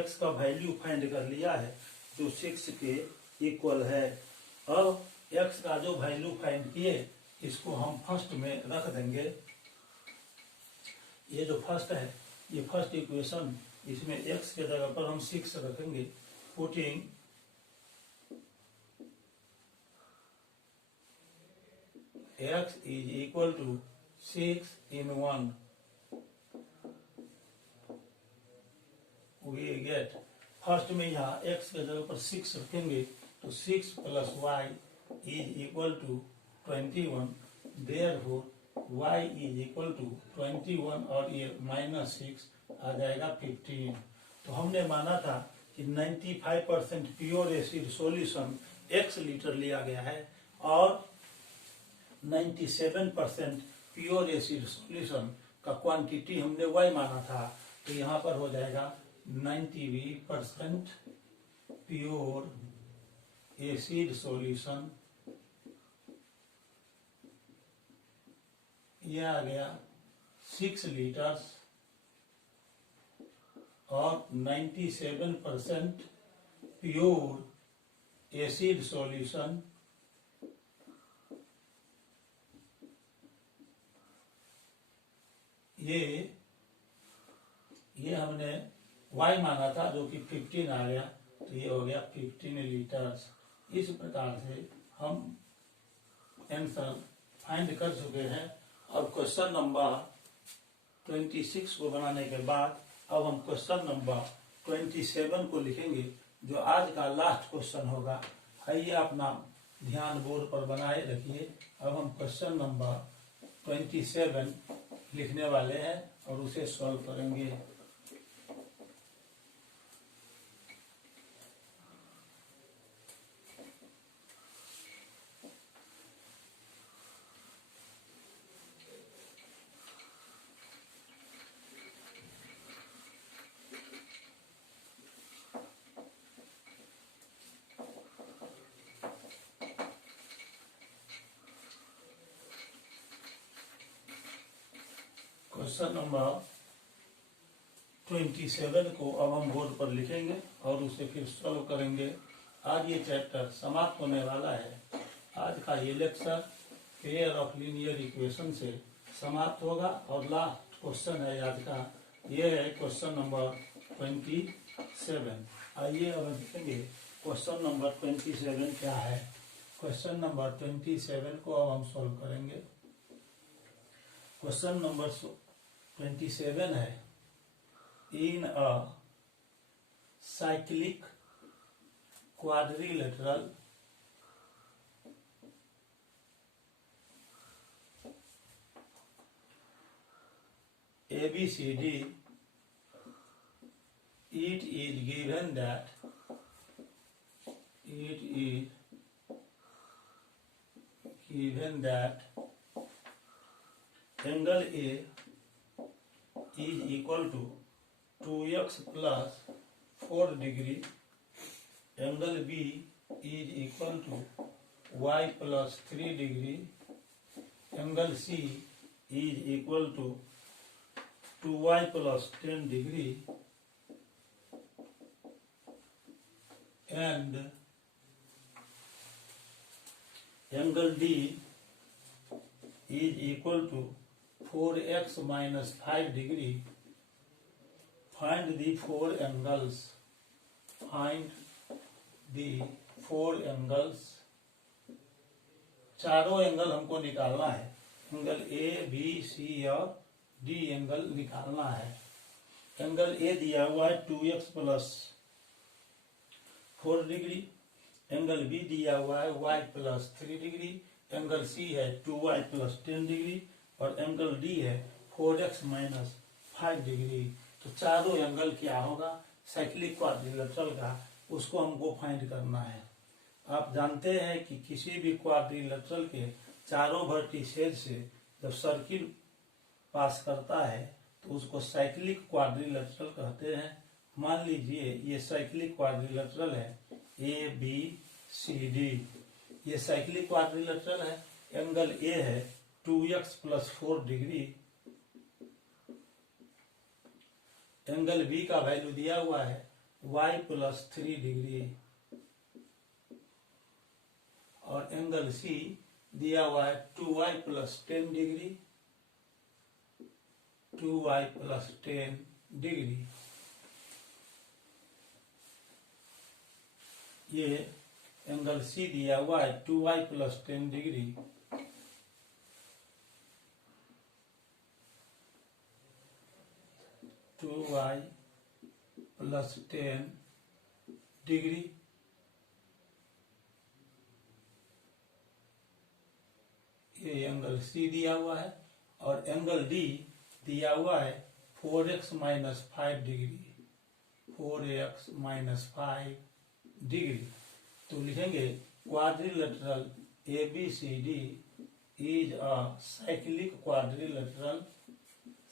x का वैल्यू फाइंड कर लिया है जो 6 के इक्वल है। अब x का जो वैल्यू फाइंड किए इसको हम फर्स्ट में रख देंगे। ये जो फर्स्ट है, ये फर्स्ट इक्वेशन, इसमें x के जगह पर हम 6 रखेंगे, putting x is equal to 6 in 1 we get. First में यहाँ x के जगह पर 6 रखेंगे तो 6 plus y is equal to 21। Therefore y is equal to 21 और ये माइनस 6 आ जाएगा 15। तो हमने माना था कि 95% pure acid solution x litre लिया गया है और 97% प्योर एसिड सॉल्यूशन का क्वांटिटी हमने y माना था। तो यहाँ पर हो जाएगा 90% प्योर एसिड सॉल्यूशन, यह आ गया 6 लीटर्स, और 97% प्योर एसिड सॉल्यूशन ये हमने y माना था जो कि 15 आ गया, तो ये हो गया 15 लीटर्स। इस प्रकार से हम आंसर फाइंड कर चुके हैं। और क्वेश्चन नंबर 26 को बनाने के बाद अब हम क्वेश्चन नंबर 27 को लिखेंगे, जो आज का लास्ट क्वेश्चन होगा। आइए अपना ध्यान बोर्ड पर बनाए रखिए। अब हम क्वेश्चन नंबर 27 लिखने वाले हैं और उसे सॉल्व करेंगे। क्वेश्चन नंबर 27 को अब हम बोर्ड पर लिखेंगे और उसे फिर सॉल्व करेंगे। आज ये चैप्टर समाप्त होने वाला है। आज का ये lecture pair of linear equation से समाप्त होगा और लास्ट क्वेश्चन है आज का, ये है क्वेश्चन नंबर 27। आइए अब देखेंगे क्वेश्चन नंबर 27 क्या है। क्वेश्चन नंबर 27 को अब हम सॉल्व करेंगे। क्वेश्चन नंबर 27 है, in a cyclic quadrilateral ABCD, it is given that angle A is equal to 2x plus 4 degree, angle B is equal to y plus 3 degree, angle C is equal to 2y plus 10 degree, and angle D is equal to 4x minus 5 degree. Find the four angles. Find the four angles. चारों angle हमको निकालना है। Angle ए, B, सी और D angle निकालना है। Angle ए दिया हुआ है 2x plus 4 degree, angle B दिया हुआ है y plus 3 degree, angle C है 2y प्लस 10 डिग्री और एंगल डी है 4x माइनस 5 डिग्री। तो चारों एंगल क्या होगा साइक्लिक क्वाड्रिलेटरल का, उसको हमको फाइंड करना है। आप जानते हैं कि किसी भी क्वाड्रिलेटरल के चारों वर्टिसेज से जब सर्किल पास करता है तो उसको साइक्लिक क्वाड्रिलेटरल कहते हैं। मान लीजिए ये साइक्लिक क्वाड्रिलेटरल है ABCD, ये साइक्लिक क्वाड्रिलेटरल है। एंगल ए है 2x plus 4 degree, angle B का वैल्यू दिया हुआ है y प्लस 3 डिग्री और एंगल सी दिया हुआ है 2y plus 10 degree, 2y plus 10 degree. ये एंगल सी दिया हुआ है 2y plus 10 degree, y plus 10 degree, ये एंगल सी दिया हुआ है और एंगल डी दिया हुआ है 4x minus 5 degree, 4x minus 5 degree. तो लिखेंगे quadrilateral ABCD is a cyclic quadrilateral,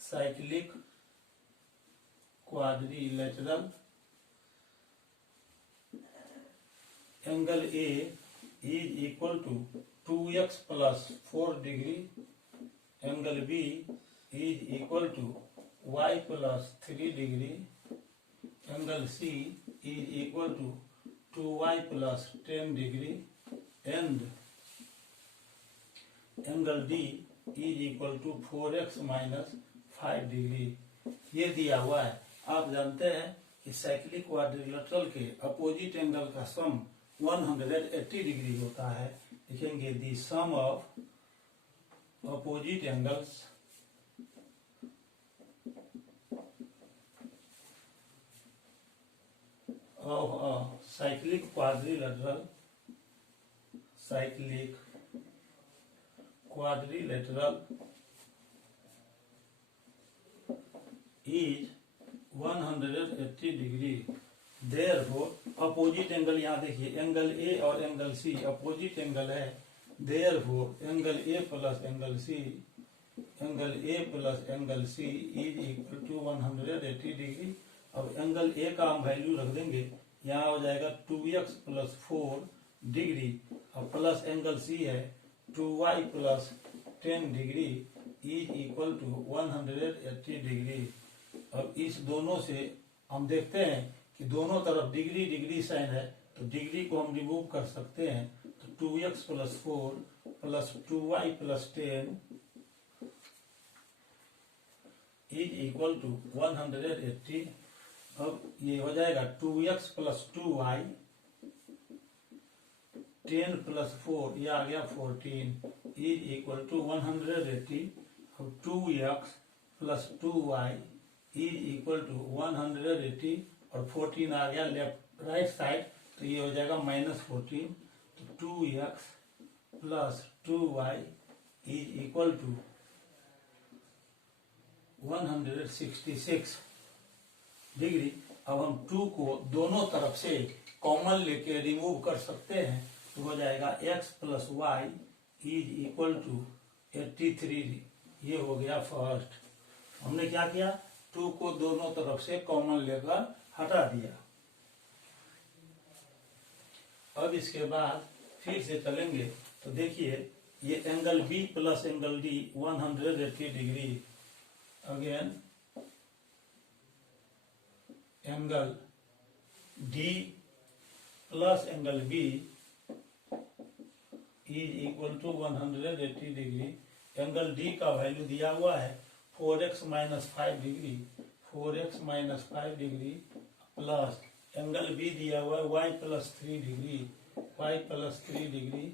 cyclic quadrilateral angle A is equal to 2x plus 4 degree, angle B is equal to y plus 3 degree, angle C is equal to 2y plus 10 degree, and angle D is equal to 4x minus 5 degree. ये दिया हुआ है। आप जानते हैं कि cyclic quadrilateral के opposite angle का सम 180 डिग्री होता है। लिखेंगे the sum of opposite angles of a cyclic quadrilateral is 180 degree. Therefore opposite angle, यहाँ देखिए एंगल ए और एंगल सी अपोजिट एंगल है। Therefore angle A plus angle C is equal to 180 degree. अब angle A का हम value रख देंगे, यहाँ हो जाएगा 2x प्लस 4 डिग्री, और प्लस एंगल सी है 2y plus 10 degree is equal to 180 degree. अब इस दोनों से हम देखते हैं कि दोनों तरफ डिग्री डिग्री साइन है, तो डिग्री को हम रिमूव कर सकते हैं। तो 2x plus 4 plus 2y plus 10 is equal to 180। अब ये हो जाएगा 2x प्लस 2y 10 प्लस 4, ये आ गया 14 इज इक्वल टू 180। अब 2x plus 2y is equal to 180 और 14 आ गया लेफ्ट राइट साइड, तो ये हो जाएगा -14। तो 2x plus 2y is equal to 166 degree. अब हम 2 को दोनों तरफ से कॉमन लेके रिमूव कर सकते हैं, तो हो जाएगा x plus y is equal to 83। ये हो गया फर्स्ट। हमने क्या किया, 2 को दोनों तरफ से कॉमन लेकर हटा दिया। अब इसके बाद फिर से चलेंगे, तो देखिए ये angle B plus angle D 180 degree. Again angle D plus angle B is equal to 180 degree. Angle D का वैल्यू दिया हुआ है 4x minus 5 degree, 4x minus 5 degree plus angle B दिया हुआ है y plus 3 degree, y plus 3 degree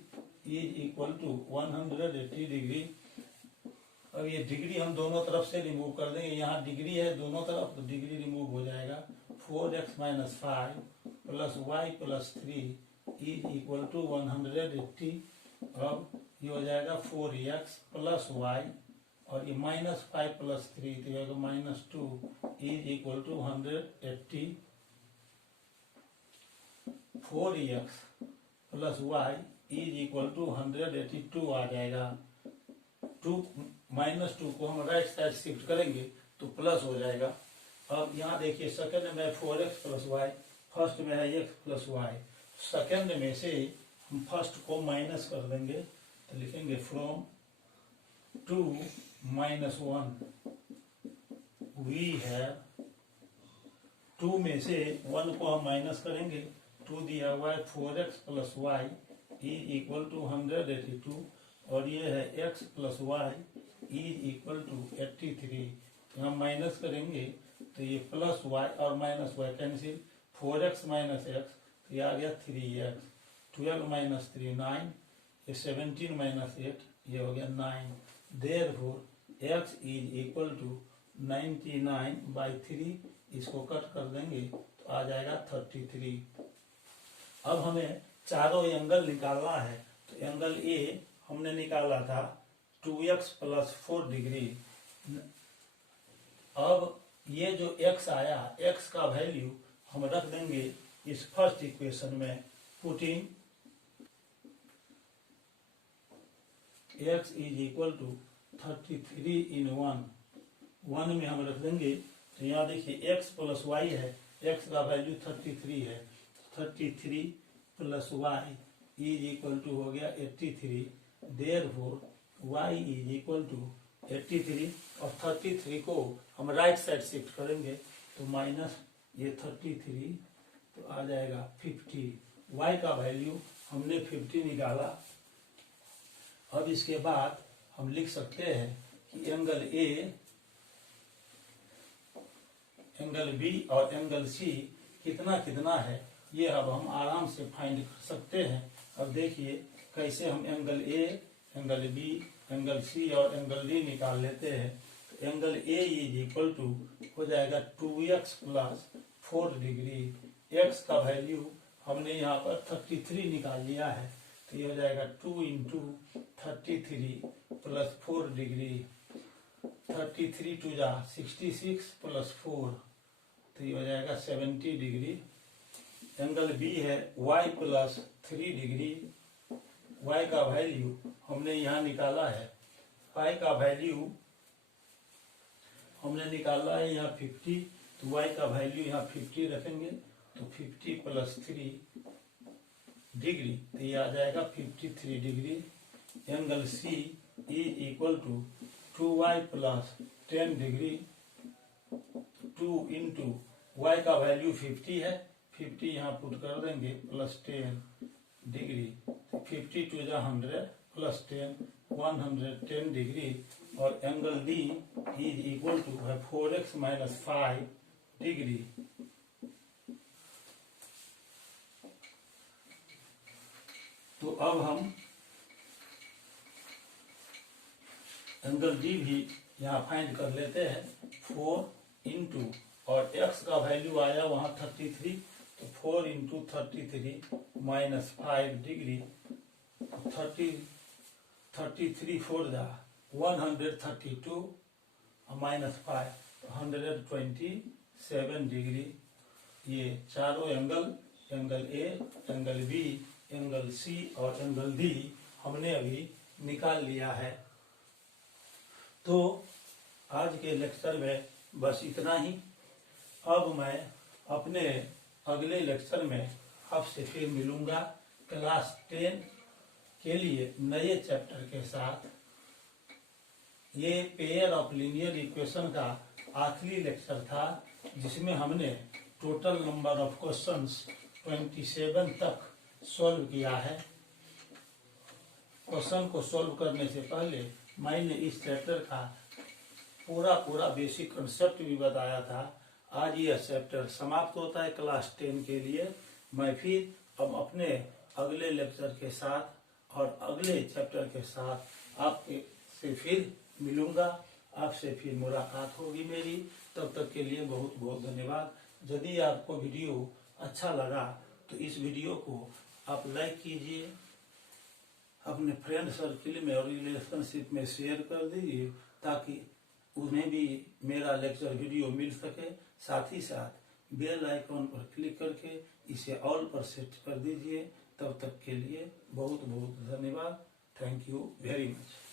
is equal to 180 degree. अब ये degree हम दोनों तरफ से रिमूव कर देंगे, यहाँ डिग्री है दोनों तरफ, तो डिग्री रिमूव हो जाएगा। 4x minus 5 plus y plus 3 is equal to 180। अब ये हो जाएगा 4x प्लस y, और ये -5 प्लस 3 तो ये -2 is equal to 180। 4x plus y is equal to 182 आ जाएगा। 2 को हम राइट साइड शिफ्ट करेंगे तो प्लस हो जाएगा। अब यहाँ देखिए सेकंड में 4x प्लस वाई, फर्स्ट में है x प्लस वाई। सेकंड में से हम फर्स्ट को माइनस कर देंगे, तो लिखेंगे फ्रॉम 2 - 1 वी है 2 में से 1 को हम माइनस करेंगे, 2 दिया हुआ है 4x plus y is equal to 182, और ये है x plus y is equal to 83। हम माइनस करेंगे तो ये प्लस वाई और minus y cancel, 4x minus x, तो ये आ गया 3x, 12 माइनस 3 9, ये 17 माइनस 8, ये हो गया 9। Therefore x is equal to 99/3, इसको कट कर देंगे तो आ जाएगा 33। अब हमें चारों एंगल निकालना है, तो एंगल A हमने निकाला था 2x प्लस 4 डिग्री। अब ये जो x आया, x का वैल्यू हम रख देंगे इस फर्स्ट इक्वेशन में, putting x is equal to 33 in 1 में हम रख देंगे तो यहाँ देखिए x प्लस वाई है, x का वैल्यू 33 है, 33 plus y is equal to हो गया 83। Therefore y is equal to 83 और 33 को हम राइट साइड शिफ्ट करेंगे तो माइनस ये 33 तो आ जाएगा 50। y का वैल्यू हमने 50 निकाला। अब इसके बाद हम लिख सकते हैं कि एंगल ए, एंगल बी और एंगल सी कितना कितना है, ये अब हम आराम से फाइंड कर सकते हैं। अब देखिए कैसे हम angle A, angle B, angle C और एंगल डी निकाल लेते हैं। तो angle A is equal to हो जाएगा 2x प्लस 4 डिग्री। x का वैल्यू हमने यहाँ पर 33 निकाल लिया है, तो ये हो जाएगा 2 इंटू 33 प्लस 4 डिग्री। 33 टू जा 66 प्लस 4 तो ये हो जाएगा 70 डिग्री। एंगल बी है y प्लस 3 डिग्री। y का वैल्यू हमने यहाँ निकाला है, y का वैल्यू हमने निकाला है यहाँ 50, तो y का वैल्यू यहाँ 50 रखेंगे तो 50 प्लस 3 डिग्री तो ये आ जाएगा 53 degree. Angle C is equal to 2y plus 10 degree. 2 into y का वैल्यू 50 है, 50 यहाँ पुट कर देंगे प्लस 10 डिग्री। 50 टू जा 100 प्लस 10 110 डिग्री। और angle D is equal to है 4x माइनस 5 डिग्री। तो अब हम एंगल डी भी यहाँ फाइंड कर लेते हैं। 4 इंटू और x का वैल्यू आया वहां 33, तो 4 इंटू 33 माइनस 5 डिग्री। 33 4 जा 132 माइनस 5 127 डिग्री। ये चारों angle, angle A, angle B, angle C और एंगल डी हमने अभी निकाल लिया है। तो आज के लेक्चर में बस इतना ही। अब मैं अपने अगले लेक्चर में आपसे फिर मिलूंगा क्लास 10 के लिए नए चैप्टर के साथ। ये पेयर ऑफ लीनियर इक्वेशन का आखिरी लेक्चर था, जिसमें हमने टोटल नंबर ऑफ क्वेश्चंस 27 तक सॉल्व किया है। क्वेश्चन को सॉल्व करने से पहले मैंने इस चैप्टर का पूरा बेसिक कंसेप्ट भी बताया था। आज यह चैप्टर समाप्त होता है क्लास 10 के लिए। मैं फिर अब अपने अगले लेक्चर के साथ और अगले चैप्टर के साथ आपसे फिर मिलूंगा, आपसे फिर मुलाकात होगी मेरी। तब तक के लिए बहुत बहुत धन्यवाद। यदि आपको वीडियो अच्छा लगा तो इस वीडियो को आप लाइक कीजिए, अपने फ्रेंड सर्किल में और रिलेशनशिप में शेयर कर दीजिए, ताकि उन्हें भी मेरा लेक्चर वीडियो मिल सके। साथ ही साथ बेल आइकॉन पर क्लिक करके इसे ऑल पर सेट कर दीजिए। तब तक के लिए बहुत बहुत धन्यवाद। Thank you very much.